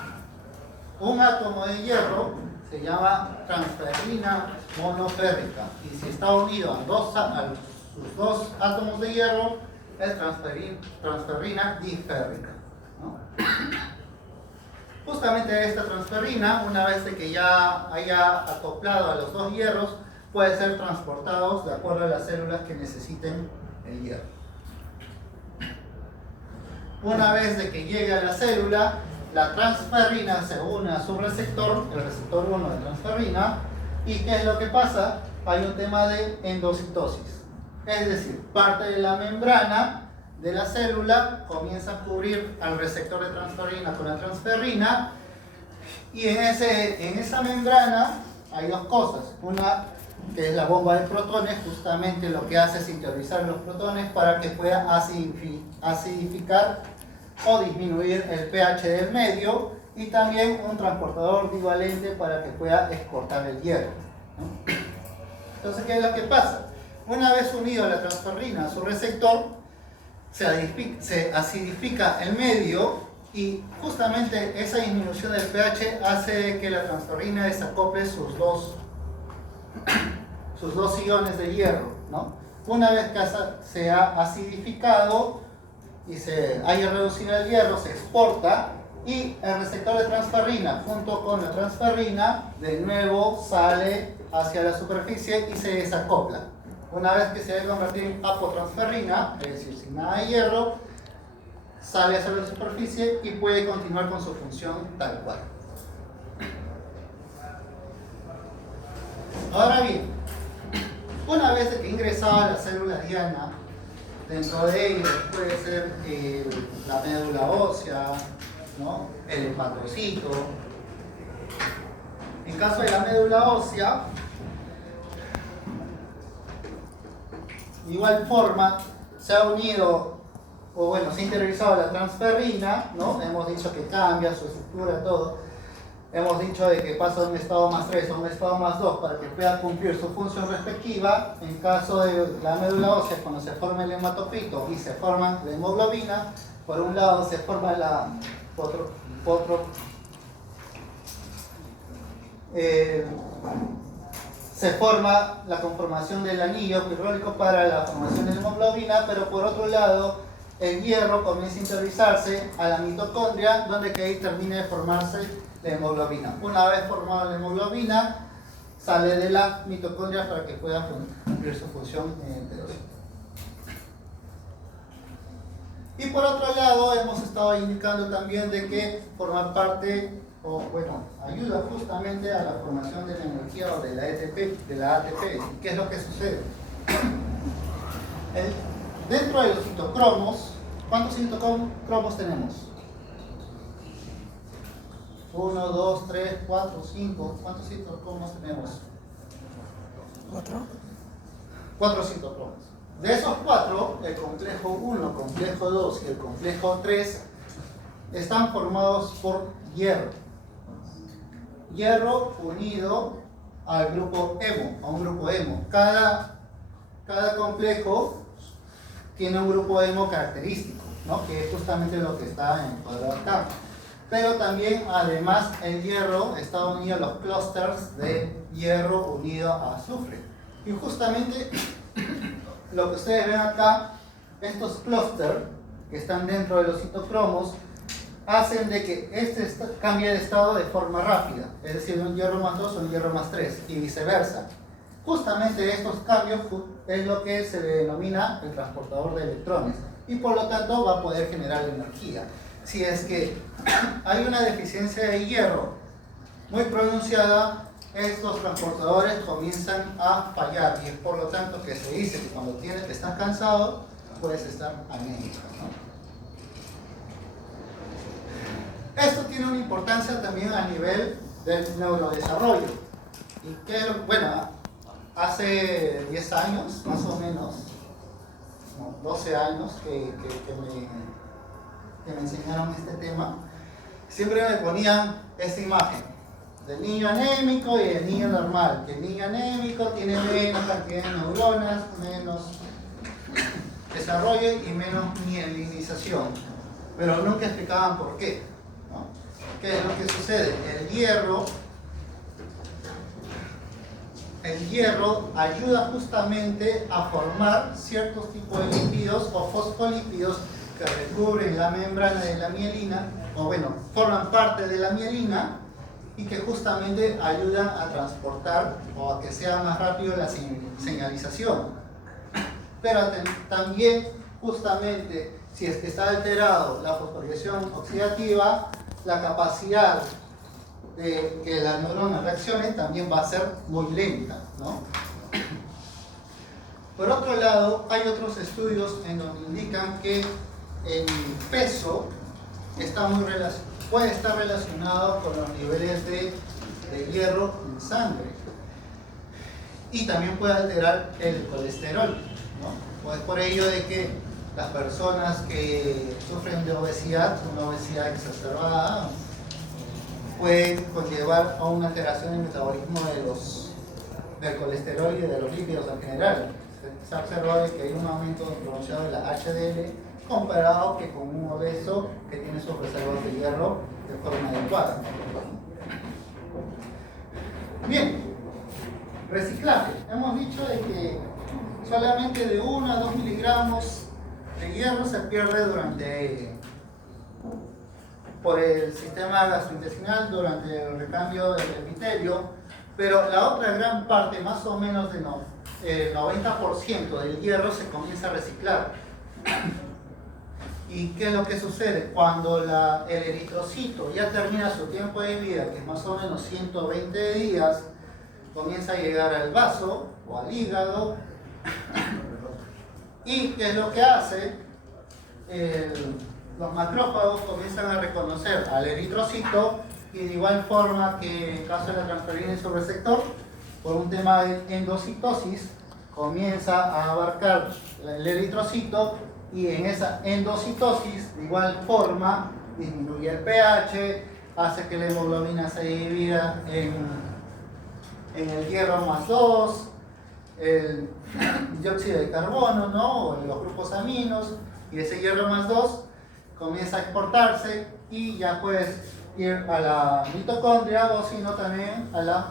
un átomo de hierro, se llama transferrina monoférrica. Y si está unido a sus dos átomos de hierro, es transferrina diférrica, ¿no? Justamente esta transferrina, una vez de que ya haya acoplado a los dos hierros, puede ser transportados de acuerdo a las células que necesiten el hierro. Una vez de que llegue a la célula, la transferrina se une a su receptor, el receptor 1 de transferrina, y ¿qué es lo que pasa? Hay un tema de endocitosis. Es decir, parte de la membrana de la célula comienza a cubrir al receptor de transferrina con la transferrina, y en esa membrana hay dos cosas. Una que es la bomba de protones, justamente lo que hace es sintetizar los protones para que pueda acidificar o disminuir el pH del medio, y también un transportador divalente para que pueda exportar el hierro, ¿no? Entonces, ¿qué es lo que pasa? Una vez unido la transferrina a su receptor, se acidifica el medio, y justamente esa disminución del pH hace que la transferrina desacople sus dos iones de hierro, ¿no? Una vez que se ha acidificado y se haya reducido el hierro, se exporta, y el receptor de transferrina junto con la transferrina de nuevo sale hacia la superficie y se desacopla. Una vez que se haya convertido en apotransferrina, es decir, sin nada de hierro, sale hacia la superficie y puede continuar con su función tal cual. Ahora bien, una vez que ingresaba la célula diana, dentro de ella puede ser la médula ósea, ¿no? El hepatocito. En caso de la médula ósea, de igual forma se ha unido, o bueno, se ha interiorizado la transferrina, ¿no? Hemos dicho que cambia su estructura, todo. Hemos dicho de que pasa de un estado más 3 a un estado más 2 para que pueda cumplir su función respectiva. En caso de la médula ósea, cuando se forma el hematocrito y se forma la hemoglobina, por un lado se forma se forma la conformación del anillo pirrólico para la formación de la hemoglobina, pero por otro lado el hierro comienza a interiorizarse a la mitocondria, donde que ahí termina de formarse la hemoglobina. Una vez formada la hemoglobina, sale de la mitocondria para que pueda cumplir su función en el enterocito. Y por otro lado, hemos estado indicando también de que forma parte, o bueno, ayuda justamente a la formación de la energía o de la ATP. ¿Y qué es lo que sucede? Dentro de los citocromos, ¿cuántos citocromos tenemos? 1, 2, 3, 4, 5. ¿Cuántos citocromos tenemos? 4. 4 citocromos. De esos 4, el complejo 1, el complejo 2 y el complejo 3 están formados por hierro. Hierro unido al grupo hemo, a un grupo hemo. Cada complejo tiene un grupo hemo característico, ¿no? Que es justamente lo que está en el cuadro acá. Pero también, además, el hierro está unido a los clústeres de hierro unido a azufre. Y justamente lo que ustedes ven acá, estos clústeres que están dentro de los citocromos, hacen de que este cambie de estado de forma rápida, es decir, un hierro más 2 o un hierro más 3 y viceversa. Justamente estos cambios es lo que se denomina el transportador de electrones y por lo tanto va a poder generar energía. Si es que hay una deficiencia de hierro muy pronunciada, estos transportadores comienzan a fallar y es por lo tanto que se dice que cuando estás cansado puedes estar anémico, ¿no? Esto tiene una importancia también a nivel del neurodesarrollo. Y que, bueno, hace 10 años, más o menos, 12 años que me enseñaron este tema, siempre me ponían esta imagen del niño anémico y el niño normal. Que el niño anémico tiene menos cantidad de neuronas, menos desarrollo y menos mielinización. Pero nunca explicaban por qué. ¿Qué es lo que sucede? El hierro ayuda justamente a formar ciertos tipos de lípidos o fosfolípidos que recubren la membrana de la mielina, o bueno, forman parte de la mielina y que justamente ayudan a transportar o a que sea más rápido la señalización. Pero también, justamente, si es que está alterado la fosforilación oxidativa, la capacidad de que la neurona reaccione también va a ser muy lenta, ¿no? Por otro lado, hay otros estudios en donde indican que el peso puede estar relacionado con los niveles de hierro en sangre y también puede alterar el colesterol, ¿no? Pues por ello de que las personas que sufren de obesidad, una obesidad exacerbada, pueden conllevar a una alteración en el metabolismo del colesterol y de los lípidos en general. Se ha observado que hay un aumento pronunciado de la HDL comparado que con un obeso que tiene sus reservas de hierro de forma adecuada. Bien, reciclaje. Hemos dicho de que solamente de 1 a 2 miligramos de hierro se pierde por el sistema gastrointestinal durante el recambio del epitelio, pero la otra gran parte, más o menos del 90% del hierro se comienza a reciclar. ¿Y qué es lo que sucede? Cuando el eritrocito ya termina su tiempo de vida, que es más o menos 120 días, comienza a llegar al vaso o al hígado. ¿Y qué es lo que hace? Los macrófagos comienzan a reconocer al eritrocito y de igual forma que en el caso de la transferina y su receptor, por un tema de endocitosis, comienza a abarcar el eritrocito y en esa endocitosis de igual forma disminuye el pH, hace que la hemoglobina se divida en el hierro más 2, el dióxido de carbono, ¿no? O los grupos aminos, y ese hierro más 2 comienza a exportarse y ya puedes ir a la mitocondria o si no también a la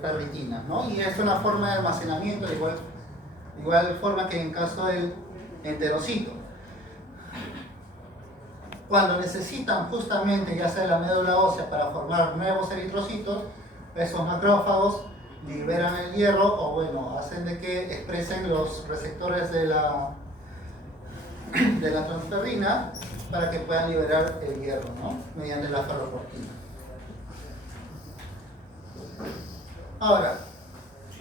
ferritina, ¿no? Y es una forma de almacenamiento de igual forma que en caso del enterocito. Cuando necesitan justamente ya sea la médula ósea para formar nuevos eritrocitos, esos macrófagos liberan el hierro o bueno, hacen de que expresen los receptores de la transferrina para que puedan liberar el hierro, ¿no? Mediante la ferroportina. Ahora,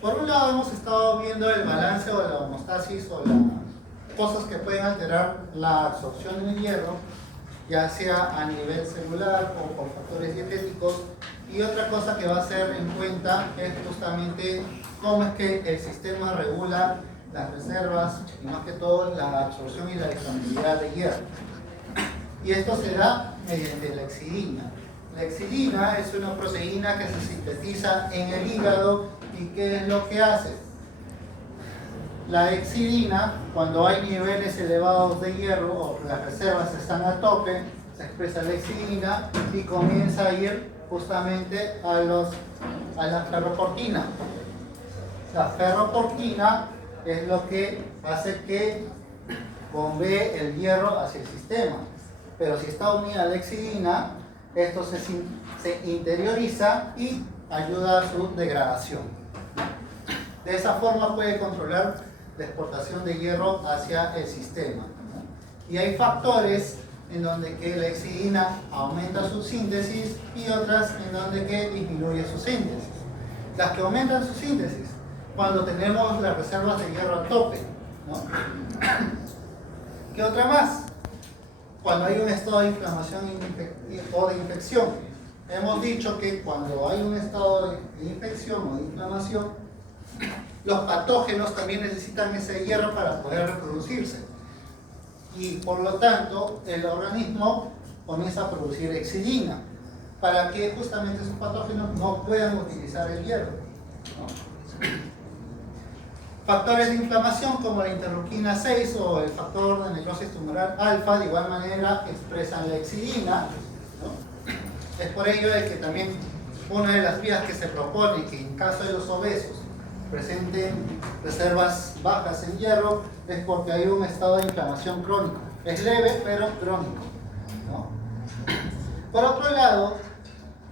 por un lado hemos estado viendo el balance o la homeostasis o las cosas que pueden alterar la absorción del hierro, ya sea a nivel celular o por factores dietéticos. Y otra cosa que va a ser en cuenta es justamente cómo es que el sistema regula las reservas y más que todo la absorción y la disponibilidad de hierro. Y esto se da mediante la exidina. La exidina es una proteína que se sintetiza en el hígado y ¿qué es lo que hace? la exidina, cuando hay niveles elevados de hierro o las reservas están a tope, se expresa la exidina y comienza a ir justamente a la ferroportina. La ferroportina es lo que hace que bombee el hierro hacia el sistema. Pero si está unida a la exidina, esto se interioriza y ayuda a su degradación. De esa forma puede controlar la exportación de hierro hacia el sistema, ¿no? Y hay factores en donde que la exidina aumenta su síntesis y otras en donde que disminuye su síntesis. Las que aumentan su síntesis, cuando tenemos las reservas de hierro a tope, ¿no? ¿Qué otra más? Cuando hay un estado de inflamación o de infección. Hemos dicho que cuando hay un estado de infección o de inflamación, los patógenos también necesitan ese hierro para poder reproducirse. Y por lo tanto, el organismo comienza a producir exidina para que justamente esos patógenos no puedan utilizar el hierro, ¿no? Factores de inflamación como la interleuquina 6 o el factor de necrosis tumoral alfa de igual manera expresan la exidina, ¿no? Es por ello de que también una de las vías que se propone que en caso de los obesos presenten reservas bajas en hierro es porque hay un estado de inflamación crónico. Es leve pero crónico, ¿no? Por otro lado,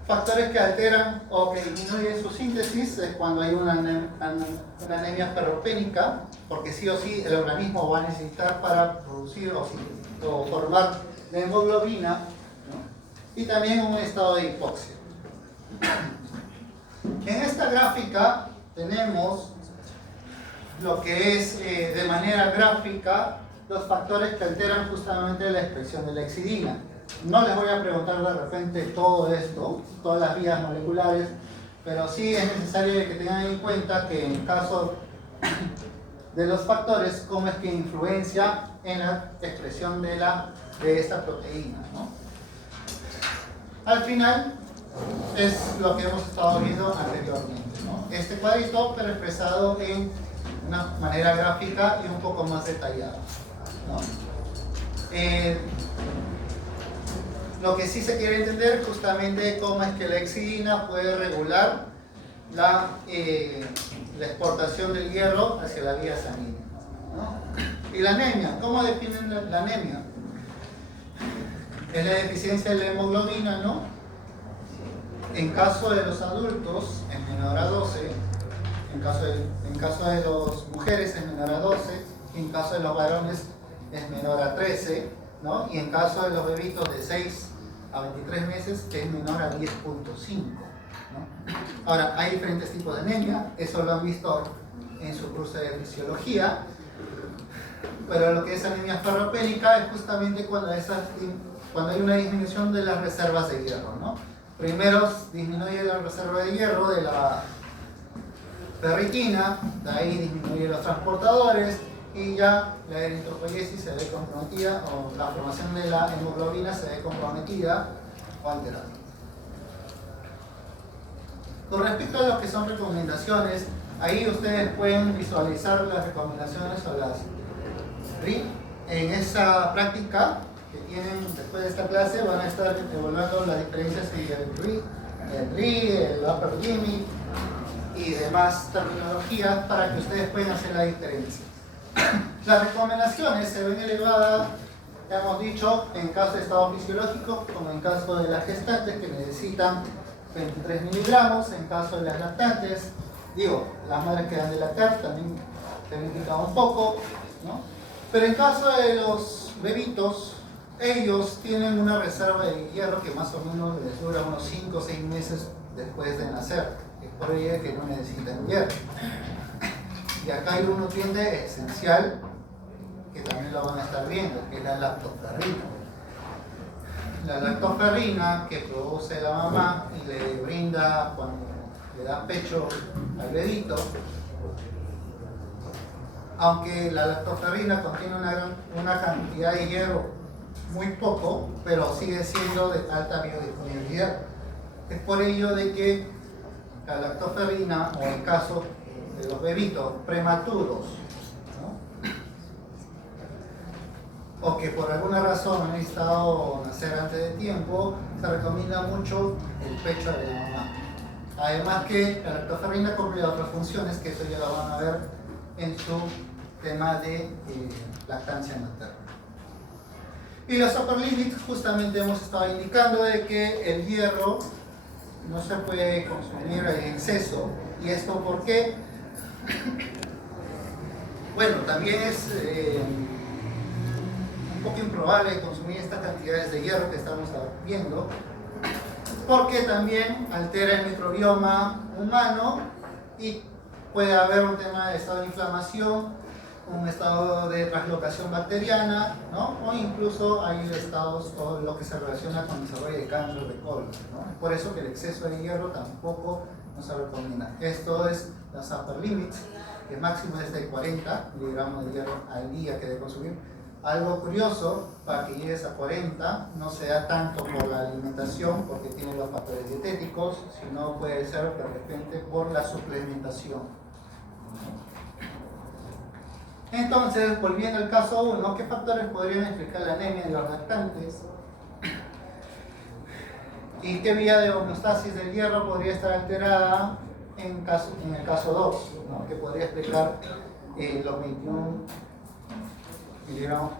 factores que alteran o que disminuyen su síntesis es cuando hay una anemia ferropénica, porque sí o sí el organismo va a necesitar para producir o formar la hemoglobina, ¿no? Y también un estado de hipoxia. En esta gráfica tenemos lo que es de manera gráfica los factores que alteran justamente la expresión de la exidina. No les voy a preguntar de repente todo esto, todas las vías moleculares, pero sí es necesario que tengan en cuenta que en caso de los factores, cómo es que influencia en la expresión de esta proteína, ¿no? Al final es lo que hemos estado viendo anteriormente, ¿no? Este cuadrito, pero expresado en una manera gráfica y un poco más detallada, ¿no? Lo que sí se quiere entender justamente cómo es que la exidina puede regular la exportación del hierro hacia la vía sanguínea, ¿no? Y la anemia, ¿cómo definen la anemia? Es la deficiencia de la hemoglobina, ¿no? En caso de los adultos es menor a 12, en caso de las mujeres es menor a 12, y en caso de los varones es menor a 13, ¿no? Y en caso de los bebitos de 6 a 23 meses que es menor a 10.5, ¿no? Ahora, hay diferentes tipos de anemia, eso lo han visto en su curso de fisiología, pero lo que es anemia ferropénica es justamente cuando hay una disminución de las reservas de hierro, ¿no? Primero disminuye la reserva de hierro de la ferritina, de ahí disminuye los transportadores y ya la eritropoiesis se ve comprometida o la formación de la hemoglobina se ve comprometida o alterada. Con respecto a lo que son recomendaciones, ahí ustedes pueden visualizar las recomendaciones o las RI. En esa práctica que tienen después de esta clase van a estar evaluando las diferencias entre el RI, el upper limit y demás terminologías para que ustedes puedan hacer la diferencia. Las recomendaciones se ven elevadas, ya hemos dicho, en caso de estado fisiológico, como en caso de las gestantes que necesitan 23 miligramos, en caso de las lactantes, las madres que dan de lactar también se indica un poco, ¿no? Pero en caso de los bebitos, ellos tienen una reserva de hierro que más o menos les dura unos 5 o 6 meses después de nacer, es por ello que no necesitan hierro. Y acá hay un nutriente esencial que también lo van a estar viendo, que es la lactoferrina. La lactoferrina que produce la mamá y le brinda cuando le da pecho al bebito, aunque la lactoferrina contiene una cantidad de hierro muy poco, pero sigue siendo de alta biodisponibilidad. Es por ello de que la lactoferrina, o en caso de los bebitos prematuros o que por alguna razón han necesitado nacer antes de tiempo, se recomienda mucho el pecho de la mamá. Además que la lactoferrina cumple otras funciones, que eso ya lo van a ver en su tema de lactancia materna. Y los upper limits, justamente hemos estado indicando de que el hierro no se puede consumir en exceso. ¿Y esto por qué? Bueno, también es un poco improbable consumir estas cantidades de hierro que estamos viendo, porque también altera el microbioma humano y puede haber un tema de estado de inflamación, un estado de translocación bacteriana, ¿no? O incluso hay estados o lo que se relaciona con el desarrollo de cáncer de colon, ¿no? Por eso que el exceso de hierro tampoco no se recomienda. Esto es las upper limits, que máximo es de 40 miligramos de hierro al día que debe consumir. Algo curioso, para que llegues a 40, no se da tanto por la alimentación, porque tiene los factores dietéticos, sino puede ser de repente por la suplementación. Entonces, volviendo al caso 1, ¿qué factores podrían explicar la anemia de los lactantes? ¿Y qué vía de homeostasis del hierro podría estar alterada en el caso 2, ¿no? Que podría explicar los 21 miligramos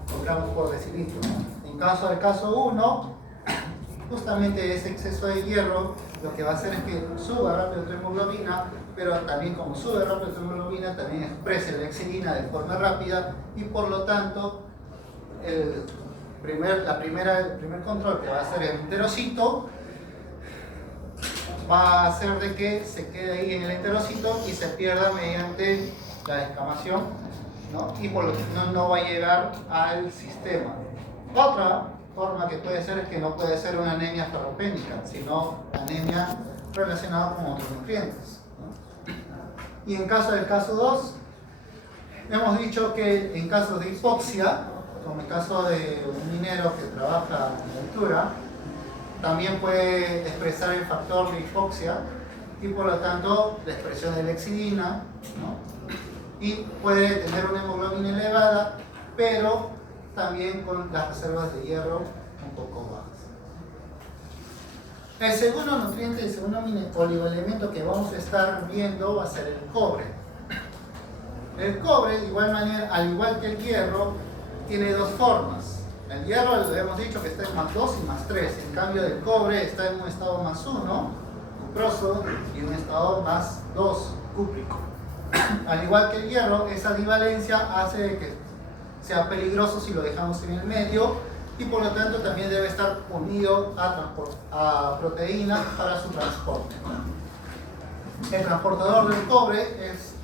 por decilitro, ¿no? En caso del caso 1, justamente ese exceso de hierro lo que va a hacer es que suba rápido la hemoglobina, pero también como sube rápido la hemoglobina, también exprese la exidina de forma rápida y por lo tanto el primer control que va a hacer el enterocito va a hacer de que se quede ahí en el enterocito y se pierda mediante la descamación, ¿no? Y por lo tanto no va a llegar al sistema. Otra forma que puede ser es que no puede ser una anemia ferropénica, sino anemia relacionada con otros nutrientes, ¿no? Y en caso del caso 2, hemos dicho que en casos de hipoxia, como el caso de un minero que trabaja en altura, también puede expresar el factor de hipoxia y por lo tanto la expresión de la exidina, ¿no? Y puede tener una hemoglobina elevada, pero también con las reservas de hierro un poco bajas. El segundo nutriente, el segundo oligoelemento que vamos a estar viendo va a ser el cobre. El cobre, de igual manera, al igual que el hierro, tiene dos formas. El hierro, lo hemos dicho que está en +2 y +3. En cambio, el cobre está en un estado +1, cuproso, y un estado +2, cúprico. Al igual que el hierro, esa divalencia hace que sea peligroso si lo dejamos en el medio y por lo tanto también debe estar unido a proteínas para su transporte. El transportador del cobre es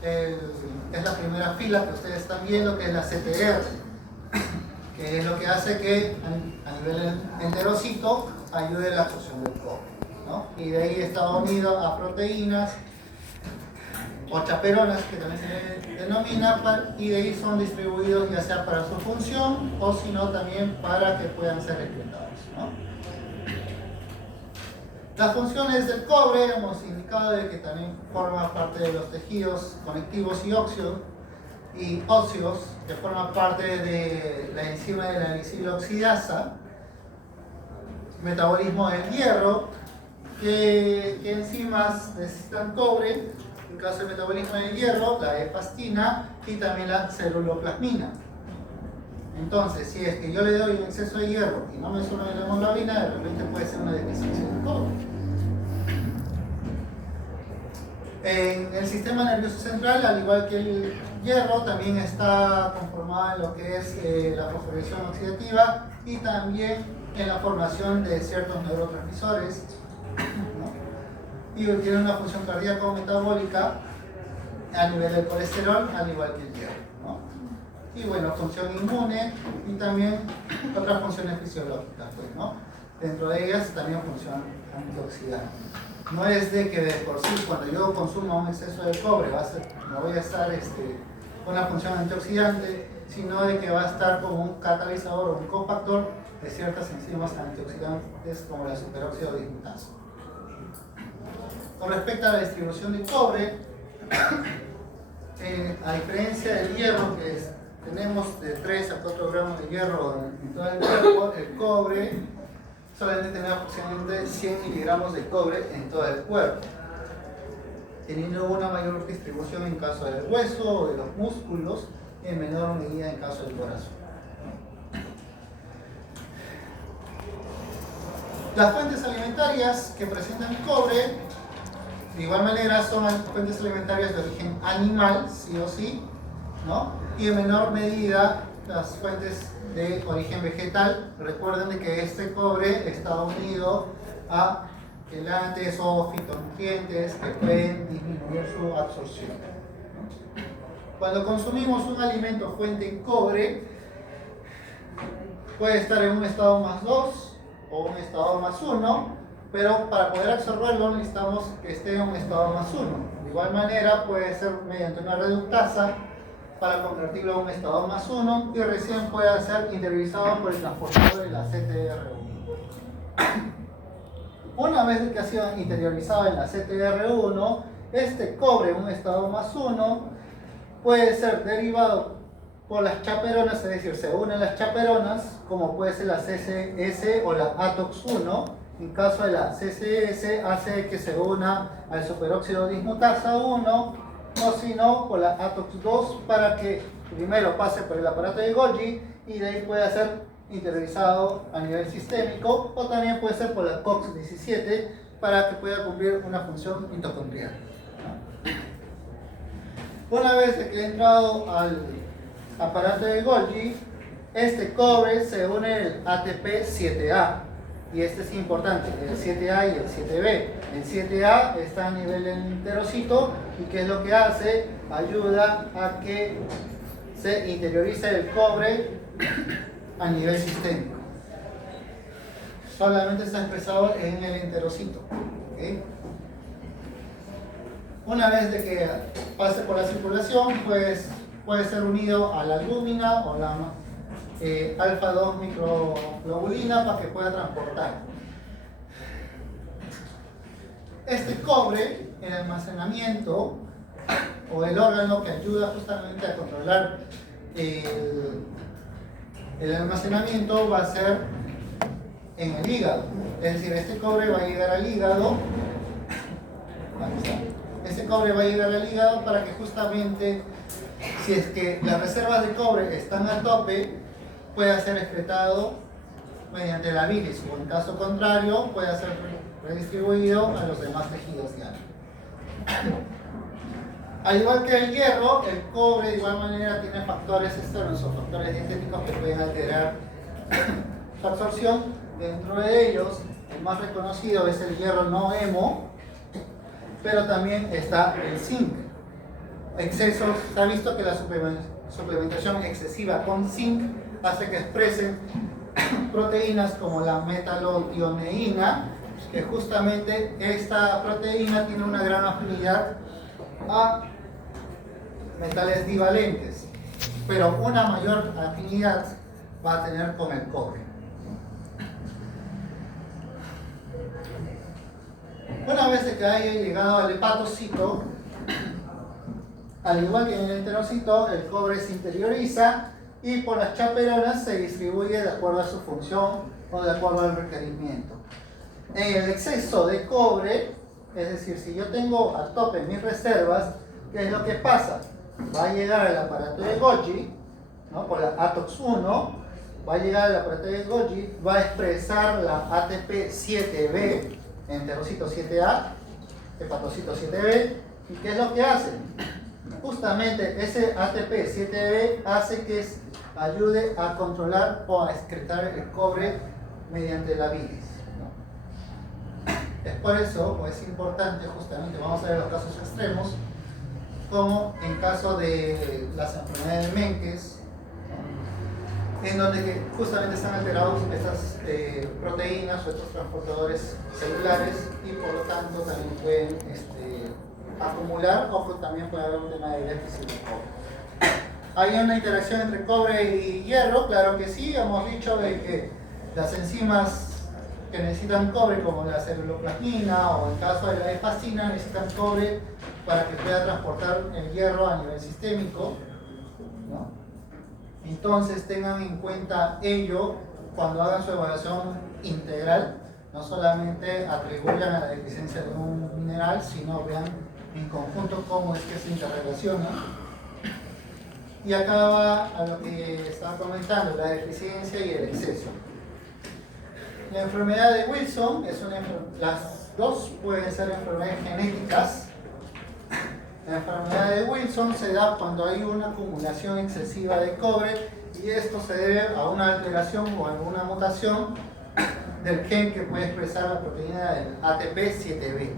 la primera fila que ustedes están viendo, que es la CTR, que es lo que hace que a nivel enterocito ayude la absorción del cobre, ¿no? Y de ahí está unido a proteínas o chaperonas, que también se denomina, y de ahí son distribuidos ya sea para su función o si no también para que puedan ser excretados, ¿no? Las funciones del cobre hemos indicado de que también forma parte de los tejidos conectivos y óseos, que forman parte de la enzima de la gliciloxidasa, metabolismo del hierro, que enzimas necesitan cobre. En caso del metabolismo del hierro, la epastina y también la celuloplasmina. Entonces, si es que yo le doy un exceso de hierro y no me sube la hemoglobina, de repente puede ser una deficiencia de cobre. En el sistema nervioso central, al igual que el hierro, también está conformado en lo que es la fosforilación oxidativa y también en la formación de ciertos neurotransmisores, ¿no? Y tiene una función cardíaca o metabólica a nivel del colesterol, al igual que el hierro, ¿no? Y bueno, función inmune y también otras funciones fisiológicas, pues, ¿no? Dentro de ellas también función antioxidante. No es de que de por sí, cuando yo consumo un exceso de cobre, no voy a estar con una función antioxidante, sino de que va a estar como un catalizador o un cofactor de ciertas enzimas antioxidantes como la superóxido dismutasa. Con respecto a la distribución de cobre, a diferencia del hierro, que tenemos de 3 a 4 gramos de hierro en todo el cuerpo, el cobre solamente tenemos aproximadamente 100 miligramos de cobre en todo el cuerpo, teniendo una mayor distribución en caso del hueso o de los músculos y en menor medida en caso del corazón. Las fuentes alimentarias que presentan cobre, de igual manera, son fuentes alimentarias de origen animal, sí o sí, ¿no? Y en menor medida las fuentes de origen vegetal. Recuerden de que este cobre está unido a quelantes o fitonutrientes que pueden disminuir su absorción. Cuando consumimos un alimento fuente en cobre, puede estar en un estado más 2 o un estado más 1, pero para poder absorberlo necesitamos que esté en un estado más 1. De igual manera puede ser mediante una reductasa para convertirlo a un estado más 1 y recién puede ser interiorizado por el transportador de la CTR1. Una vez que ha sido interiorizado en la CTR1, este cobre en un estado más 1 puede ser derivado por las chaperonas, es decir, se unen las chaperonas, como puede ser la CCS o la ATOX1. En caso de la CCS, hace que se una al superóxido dismutasa 1, o si no, por la ATOX2, para que primero pase por el aparato de Golgi y de ahí pueda ser interiorizado a nivel sistémico, o también puede ser por la COX-17 para que pueda cumplir una función mitocondrial. Una vez que he entrado al aparato de Golgi, este cobre se une al ATP-7A, y este es importante, el 7A y el 7B. El 7A está a nivel del enterocito y ¿qué es lo que hace? Ayuda a que se interiorice el cobre a nivel sistémico. Solamente está expresado en el enterocito. ¿Okay? Una vez de que pase por la circulación, pues puede ser unido a la albúmina o la alfa-2 microglobulina para que pueda transportar. Este cobre, el almacenamiento o el órgano que ayuda justamente a controlar el almacenamiento va a ser en el hígado. Es decir, este cobre va a llegar al hígado. Este cobre va a llegar al hígado para que justamente, si es que las reservas de cobre están a tope, pueda ser excretado mediante la bilis, o en caso contrario, pueda ser redistribuido a los demás tejidos diarios. Al igual que el hierro, el cobre de igual manera tiene factores externos o factores dietéticos que pueden alterar su absorción. Dentro de ellos, el más reconocido es el hierro no hemo, pero también está el zinc. Excesos, se ha visto que la suplementación excesiva con zinc hace que expresen proteínas como la metalotioneína, que justamente esta proteína tiene una gran afinidad a metales divalentes, pero una mayor afinidad va a tener con el cobre. Una vez que haya llegado al hepatocito, al igual que en el enterocito, el cobre se interioriza y por las chaperonas se distribuye de acuerdo a su función o de acuerdo al requerimiento. En el exceso de cobre, es decir, si yo tengo a tope mis reservas, ¿qué es lo que pasa? Va a llegar al aparato de Golgi, ¿no? Por la ATOX1, va a llegar al aparato de Golgi, va a expresar la ATP-7B, enterocito 7A, hepatocito 7B, ¿y qué es lo que hace? Justamente ese ATP-7B hace que ayude a controlar o a excretar el cobre mediante la bilis, ¿no? Es por eso, o es importante justamente, vamos a ver los casos extremos, como en caso de las enfermedades de Menkes, ¿no? En donde que justamente están alterados estas proteínas o estos transportadores celulares y por lo tanto también pueden acumular o también puede haber un tema de déficit de cobre. ¿Hay una interacción entre cobre y hierro? Claro que sí, hemos dicho de que las enzimas que necesitan cobre, como la celuloplasmina o en caso de la efacina, necesitan cobre para que pueda transportar el hierro a nivel sistémico, ¿no? Entonces tengan en cuenta ello cuando hagan su evaluación integral. No solamente atribuyan a la deficiencia de un mineral, sino vean en conjunto cómo es que se interrelaciona. Y acá va a lo que estaba comentando, la deficiencia y el exceso. La enfermedad de Wilson es una las dos pueden ser enfermedades genéticas. La enfermedad de Wilson se da cuando hay una acumulación excesiva de cobre y esto se debe a una alteración o alguna mutación del gen que puede expresar la proteína del ATP7B.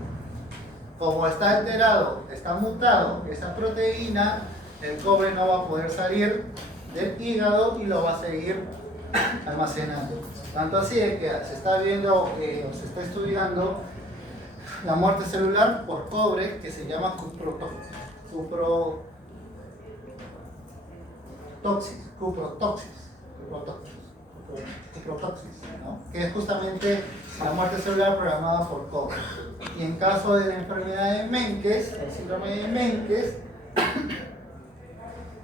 Como está alterado, está mutado esa proteína, el cobre no va a poder salir del hígado y lo va a seguir almacenando. Tanto así es que se está viendo o se está estudiando la muerte celular por cobre, que se llama cuprotoxis, ¿no? Que es justamente la muerte celular programada por cobre. Y en caso de la enfermedad de Menkes, el síndrome de Menkes,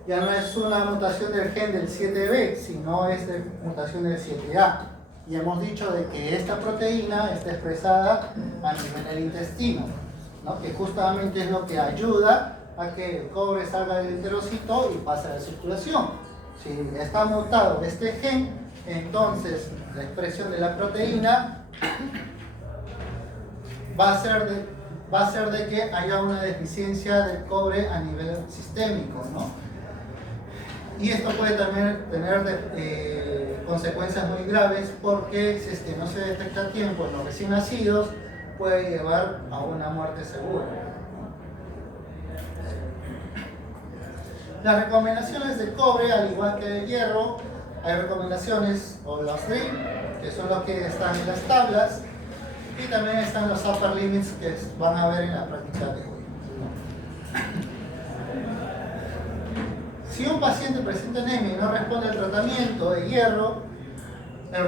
ya no es una mutación del gen del 7B, sino es de mutación del 7A. Y hemos dicho de que esta proteína está expresada a nivel del intestino, ¿no? Que justamente es lo que ayuda a que el cobre salga del enterocito y pase a la circulación. Si está mutado este gen, entonces la expresión de la proteína va a ser de que haya una deficiencia del cobre a nivel sistémico, ¿no? Y esto puede también tener consecuencias muy graves porque si es que no se detecta a tiempo en los recién nacidos, puede llevar a una muerte segura. Las recomendaciones de cobre, al igual que de hierro, hay recomendaciones o los DRIM, que son los que están en las tablas, y también están los upper limits que van a ver en la práctica de hoy. Si un paciente presenta anemia y no responde al tratamiento de hierro, el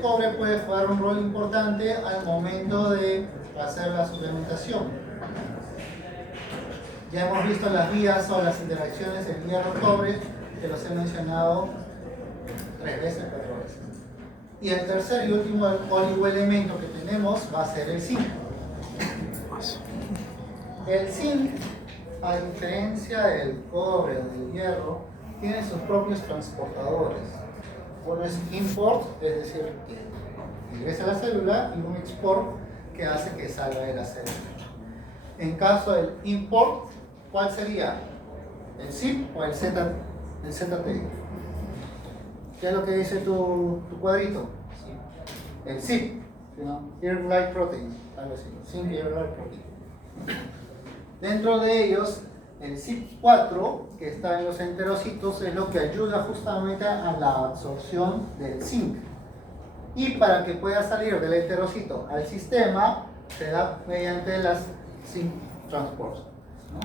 cobre puede jugar un rol importante al momento de hacer la suplementación. Ya hemos visto las vías o las interacciones del hierro-cobre, que los he mencionado 3 veces, 4 veces. Y el tercer y último oligoelemento que tenemos va a ser el zinc. El zinc, a diferencia del cobre o del hierro, tiene sus propios transportadores. Uno es import, es decir, que ingresa a la célula, y un export, que hace que salga de la célula. En caso del import, ¿cuál sería? ¿El ZIP o el ZT? ¿Qué es lo que dice tu cuadrito? El ZIP, ¿no? Ear-like protein, algo así, zinc ear-like protein. Dentro de ellos, el ZIP4, que está en los enterocitos, es lo que ayuda justamente a la absorción del zinc. Y para que pueda salir del enterocito al sistema, se da mediante las zinc transports, ¿no?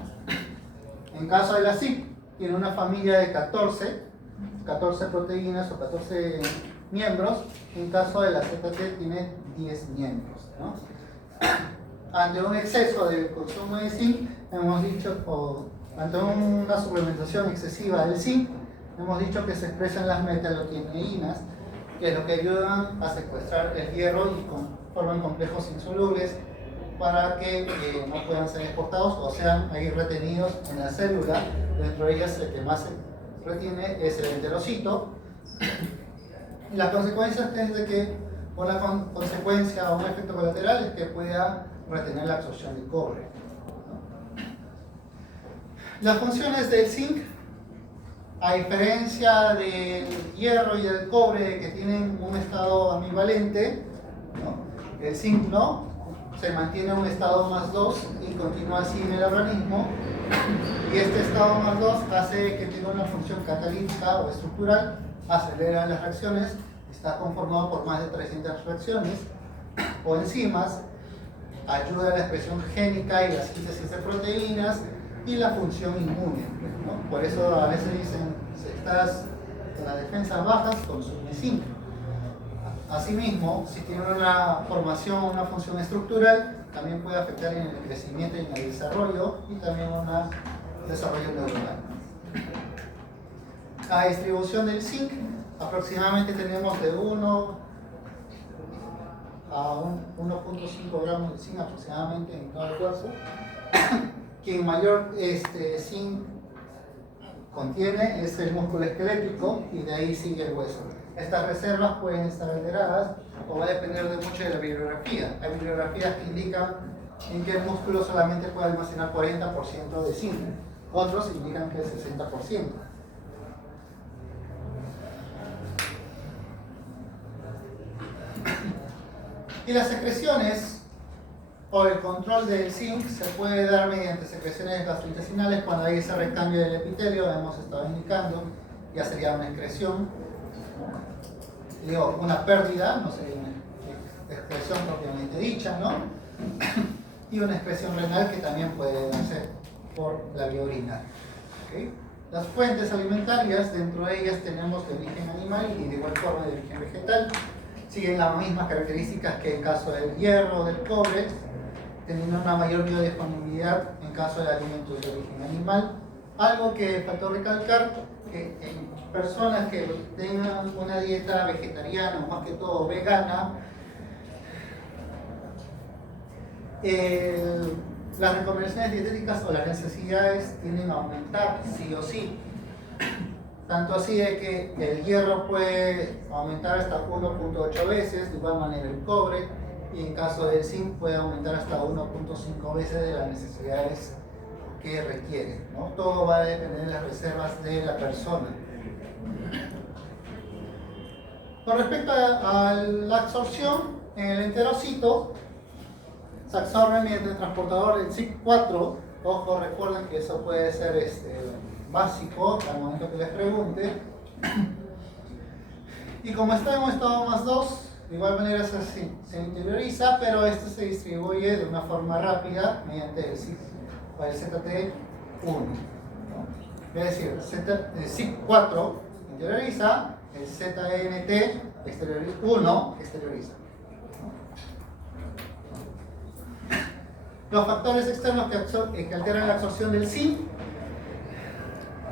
En caso de la ZIP, tiene una familia de 14 proteínas o 14 miembros. En caso de la ZT, tiene 10 miembros, ¿no? Ante un exceso de consumo de zinc, hemos dicho, o ante una suplementación excesiva del zinc, hemos dicho que se expresan las metalotieneínas, que es lo que ayudan a secuestrar el hierro y forman complejos insolubles para que no puedan ser exportados o sean ahí retenidos en la célula. Dentro de ellas el que más se retiene es el enterocito. Y las consecuencias es de que una consecuencia o un efecto colateral es que pueda retener la absorción de cobre, ¿no? Las funciones del zinc, a diferencia del hierro y del cobre, que tienen un estado ambivalente, ¿no? El zinc no, se mantiene en un estado +2 y continúa así en el organismo, y este estado +2 hace que tenga una función catalítica o estructural, acelera las reacciones, está conformado por más de 300 reacciones o enzimas, ayuda a la expresión génica y la síntesis de proteínas y la función inmune, ¿no? Por eso a veces dicen, si estás en las defensas bajas, consume zinc. Asimismo, si tiene una formación, una función estructural, también puede afectar en el crecimiento y en el desarrollo, y también un desarrollo neuronal. la distribución del zinc, aproximadamente tenemos de 1 a 1.5 gramos de zinc aproximadamente en todo el cuerpo. Quien mayor zinc contiene es el músculo esquelético y de ahí sigue el hueso. Estas reservas pueden estar alteradas o va a depender de mucho de la bibliografía. Hay bibliografías que indican en que el músculo solamente puede almacenar 40% de zinc, otros indican que es 60%. Y las secreciones o el control del zinc se puede dar mediante secreciones gastrointestinales cuando hay ese recambio del epitelio, hemos estado indicando, ya sería una excreción, digo, una pérdida, no sería una excreción propiamente dicha, ¿no? Y una excreción renal que también puede darse por la vía urinaria. ¿Okay? Las fuentes alimentarias, dentro de ellas tenemos de origen animal y de igual forma de origen vegetal. Siguen las mismas características que en caso del hierro o del cobre, teniendo una mayor biodisponibilidad en caso de alimentos de origen animal. Algo que faltó recalcar, que en personas que tengan una dieta vegetariana o más que todo vegana, las recomendaciones dietéticas o las necesidades tienden a aumentar sí o sí. Tanto así de que el hierro puede aumentar hasta 1.8 veces, de igual manera el cobre, y en caso del zinc puede aumentar hasta 1.5 veces de las necesidades que requiere, ¿no? Todo va a depender de las reservas de la persona. Con respecto a la absorción, en el enterocito se absorbe mediante el transportador del CYP4. Ojo, recuerden que eso puede ser básico al momento que les pregunte. Y como está en un estado más 2, de igual manera se interioriza, pero esto se distribuye de una forma rápida mediante el ZT1. ¿No? Es decir, el CYP4 interioriza, el ZNT 1 exterioriza. Los factores externos que alteran la absorción del zinc.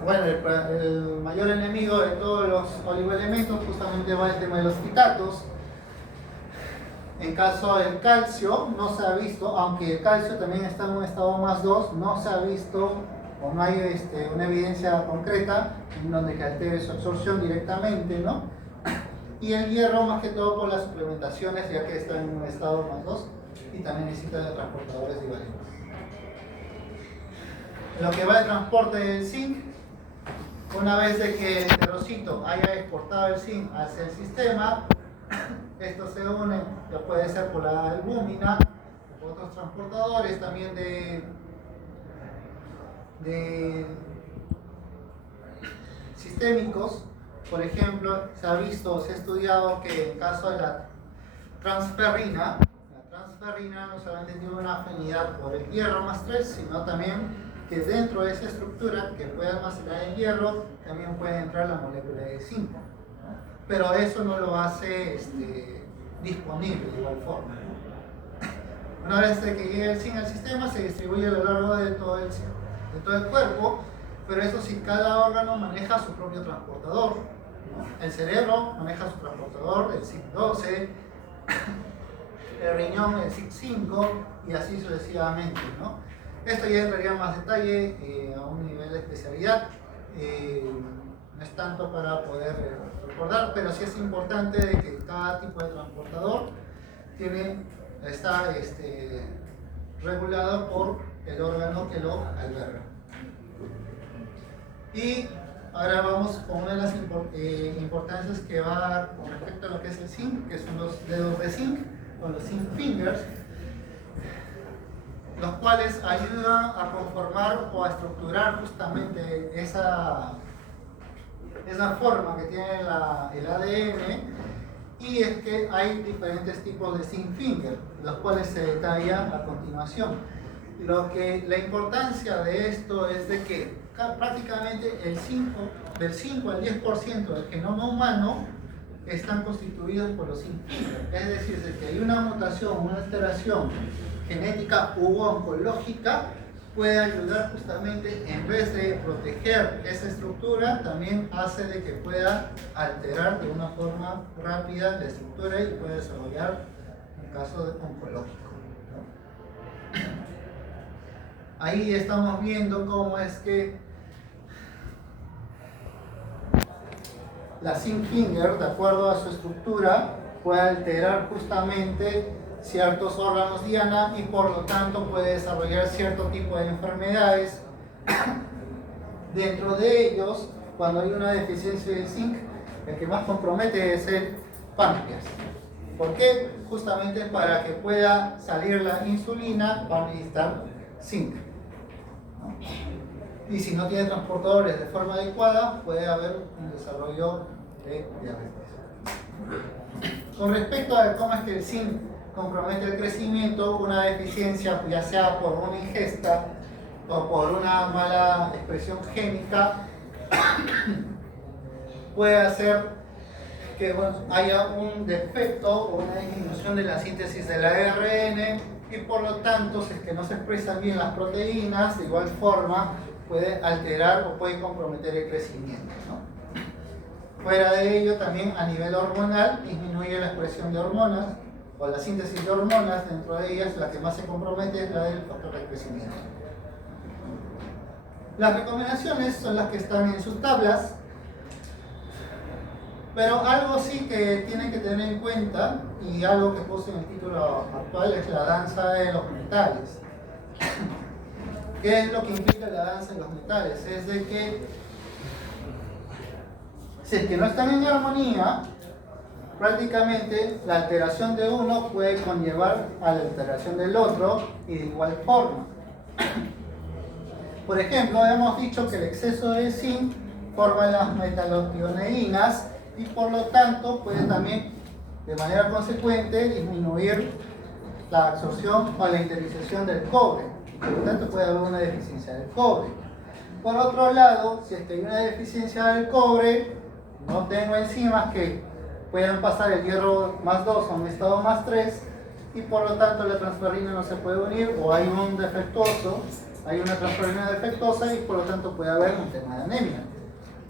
Bueno, el mayor enemigo de todos los oligoelementos justamente va el tema de los fitatos. En caso del calcio, no se ha visto, aunque el calcio también está en un estado más 2, no se ha visto o no hay una evidencia concreta en donde que altere su absorción directamente, ¿no? Y el hierro más que todo por las suplementaciones, ya que está en un estado más 2 y también necesita de transportadores divalentes. Lo que va de transporte del zinc, una vez de que el enterocito haya exportado el zinc hacia el sistema, esto se une, ya puede ser por la albúmina o por otros transportadores también de sistémicos. Por ejemplo, se ha estudiado que en caso de la transferrina no solamente tiene una afinidad por el hierro más 3, sino también que dentro de esa estructura que puede almacenar el hierro, también puede entrar la molécula de zinc, ¿no? Pero eso no lo hace disponible de igual forma, ¿no? Una vez que llegue el zinc al sistema, se distribuye a lo largo de todo el cuerpo, pero eso sí, cada órgano maneja su propio transportador, ¿no? El cerebro maneja su transportador, el CYP12, el riñón, el CYP5 y así sucesivamente, ¿no? Esto ya entraría en más detalle a un nivel de especialidad. No es tanto para poder recordar, pero sí es importante de que cada tipo de transportador está regulado por el órgano que lo alberga. Y ahora vamos con una de las importancias que va a dar con respecto a lo que es el zinc, que son los dedos de zinc, o los zinc fingers, los cuales ayudan a conformar o a estructurar justamente esa forma que tiene el ADN, y es que hay diferentes tipos de zinc finger, los cuales se detallan a continuación. La importancia de esto es de que prácticamente del 5 al 10% del genoma humano están constituidos por los zinc finger, es decir, de que hay una mutación, una alteración genética u oncológica puede ayudar justamente, en vez de proteger esa estructura, también hace de que pueda alterar de una forma rápida la estructura y puede desarrollar un caso oncológico, ¿no? Ahí estamos viendo cómo es que la zinc finger, de acuerdo a su estructura, puede alterar justamente ciertos órganos diana y por lo tanto puede desarrollar cierto tipo de enfermedades. Dentro de ellos, cuando hay una deficiencia de zinc, el que más compromete es el páncreas. ¿Por qué? Justamente para que pueda salir la insulina va a necesitar zinc, ¿no? Y si no tiene transportadores de forma adecuada, puede haber un desarrollo de diabetes. Con respecto a cómo es que el zinc compromete el crecimiento, una deficiencia, ya sea por una ingesta o por una mala expresión génica, puede hacer que haya un defecto o una disminución de la síntesis del ARN y por lo tanto, si es que no se expresan bien las proteínas, de igual forma puede alterar o puede comprometer el crecimiento, ¿no? Fuera de ello, también a nivel hormonal disminuye la expresión de hormonas o la síntesis de hormonas. Dentro de ellas, la que más se compromete es la del factor de crecimiento. Las recomendaciones son las que están en sus tablas, pero algo sí que tienen que tener en cuenta, y algo que puse en el título actual, es la danza de los metales. ¿Qué es lo que implica la danza de los metales? Es de que si es que no están en armonía, prácticamente la alteración de uno puede conllevar a la alteración del otro y de igual forma. Por ejemplo, hemos dicho que el exceso de zinc forma las metalopioneínas y por lo tanto puede también, de manera consecuente, disminuir la absorción o la interiorización del cobre. Por lo tanto, puede haber una deficiencia del cobre. Por otro lado, si es que hay una deficiencia del cobre, no tengo enzimas que puedan pasar el hierro más 2 a un estado más 3 y por lo tanto la transferrina no se puede unir o hay un defectuoso, hay una transferrina defectuosa y por lo tanto puede haber un tema de anemia,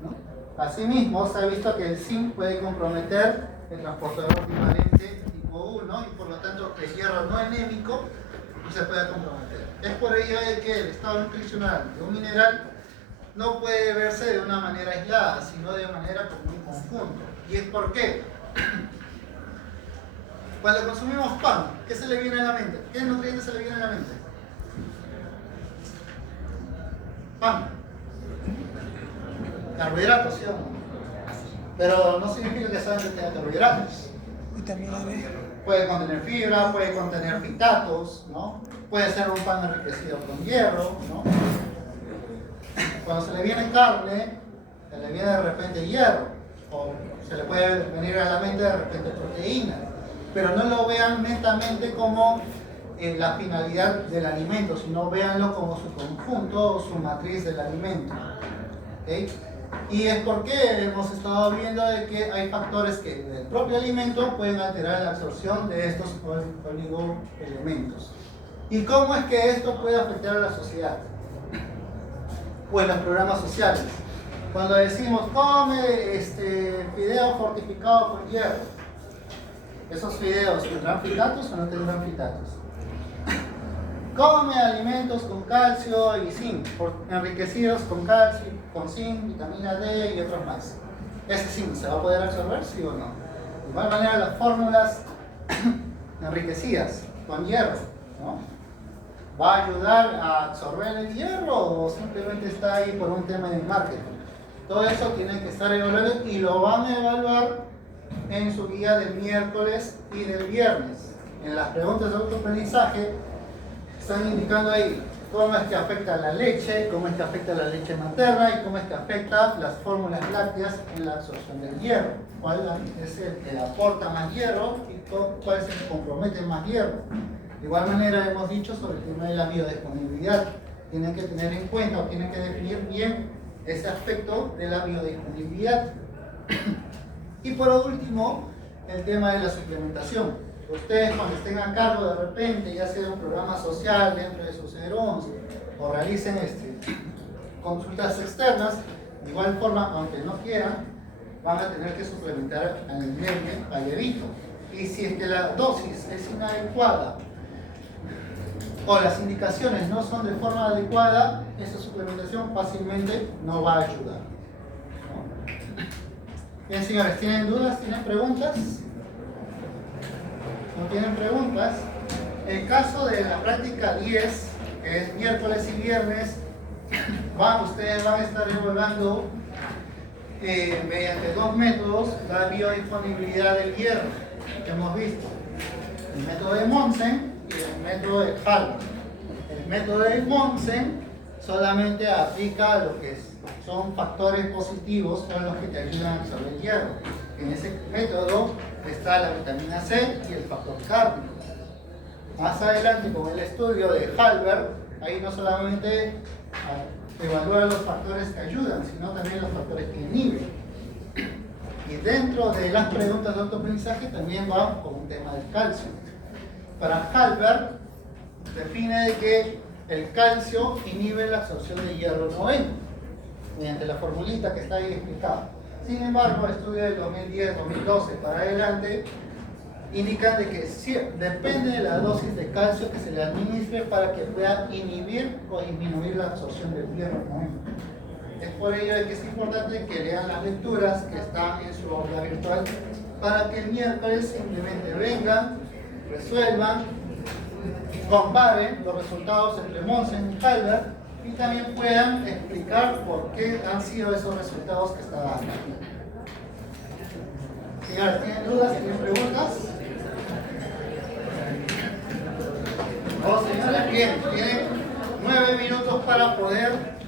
¿no? Asimismo, se ha visto que el zinc puede comprometer el transportador bivalente tipo 1 y por lo tanto el hierro no anémico no se puede comprometer. Es por ello de que el estado nutricional de un mineral no puede verse de una manera aislada, sino de manera como un conjunto. ¿Y es por qué? Cuando consumimos pan, ¿qué se le viene a la mente? ¿Qué nutrientes se le viene a la mente? Pan. Carbohidratos, ¿sí o no? Pero no significa que solamente tenga carbohidratos. Vitamina B. Puede contener fibra, puede contener fitatos, ¿no? Puede ser un pan enriquecido con hierro, ¿no? Cuando se le viene carne, se le viene de repente hierro, o se le puede venir a la mente de repente proteína, pero no lo vean netamente como la finalidad del alimento, sino véanlo como su conjunto o su matriz del alimento. ¿Okay? Y es porque hemos estado viendo de que hay factores que del propio alimento pueden alterar la absorción de estos oligoelementos. ¿Y cómo es que esto puede afectar a la sociedad? O en los programas sociales. Cuando decimos, come fideo fortificado con hierro, ¿esos fideos tendrán fitatos o no tendrán fitatos? Come alimentos con calcio y zinc, enriquecidos con calcio, con zinc, vitamina D y otros más. ¿Ese zinc se va a poder absorber, sí o no? De igual manera, las fórmulas enriquecidas con hierro, ¿no? ¿Va a ayudar a absorber el hierro o simplemente está ahí por un tema de marketing? Todo eso tiene que estar evaluado y lo van a evaluar en su guía del miércoles y del viernes. En las preguntas de autoaprendizaje están indicando ahí cómo es que afecta la leche, cómo es que afecta la leche materna y cómo es que afecta las fórmulas lácteas en la absorción del hierro. ¿Cuál es el que aporta más hierro y cuál es el que compromete más hierro? De igual manera hemos dicho sobre el tema de la biodisponibilidad. Tienen que tener en cuenta o tienen que definir bien ese aspecto de la biodisponibilidad. Y por último, el tema de la suplementación. Ustedes cuando estén a cargo de repente, ya sea un programa social dentro de sus CERONs o realicen consultas externas, de igual forma, aunque no quieran, van a tener que suplementar anemia al levito. Y si es que la dosis es inadecuada o las indicaciones no son de forma adecuada, esa suplementación fácilmente no va a ayudar. ¿No? Bien, señores, ¿tienen dudas? ¿Tienen preguntas? ¿No tienen preguntas? El caso de la práctica 10, que es miércoles y viernes, ustedes van a estar evaluando mediante dos métodos la biodisponibilidad del hierro que hemos visto: el método de Monsen y el método de Halber. El método de Monsen solamente aplica a lo que son factores positivos, son los que te ayudan a absorber el hierro. En ese método está la vitamina C y el factor cárnico. Más adelante, con el estudio de Halber, ahí no solamente evalúa los factores que ayudan, sino también los factores que inhiben. Y dentro de las preguntas de autoaprendizaje también va con un tema del calcio. Para Halber, define de que el calcio inhibe la absorción de hierro noveno, mediante la formulita que está ahí explicada. Sin embargo, el estudio del 2010-2012 para adelante indican de que depende de la dosis de calcio que se le administre para que pueda inhibir o disminuir la absorción del hierro noveno. Es por ello de que es importante que lean las lecturas que están en su aula virtual para que el miércoles simplemente vengan, resuelvan, comparen los resultados entre Monsen y Halber y también puedan explicar por qué han sido esos resultados que están dando. Señores, ¿tienen dudas? ¿Tienen preguntas? No, señores, bien, tienen 9 minutos para poder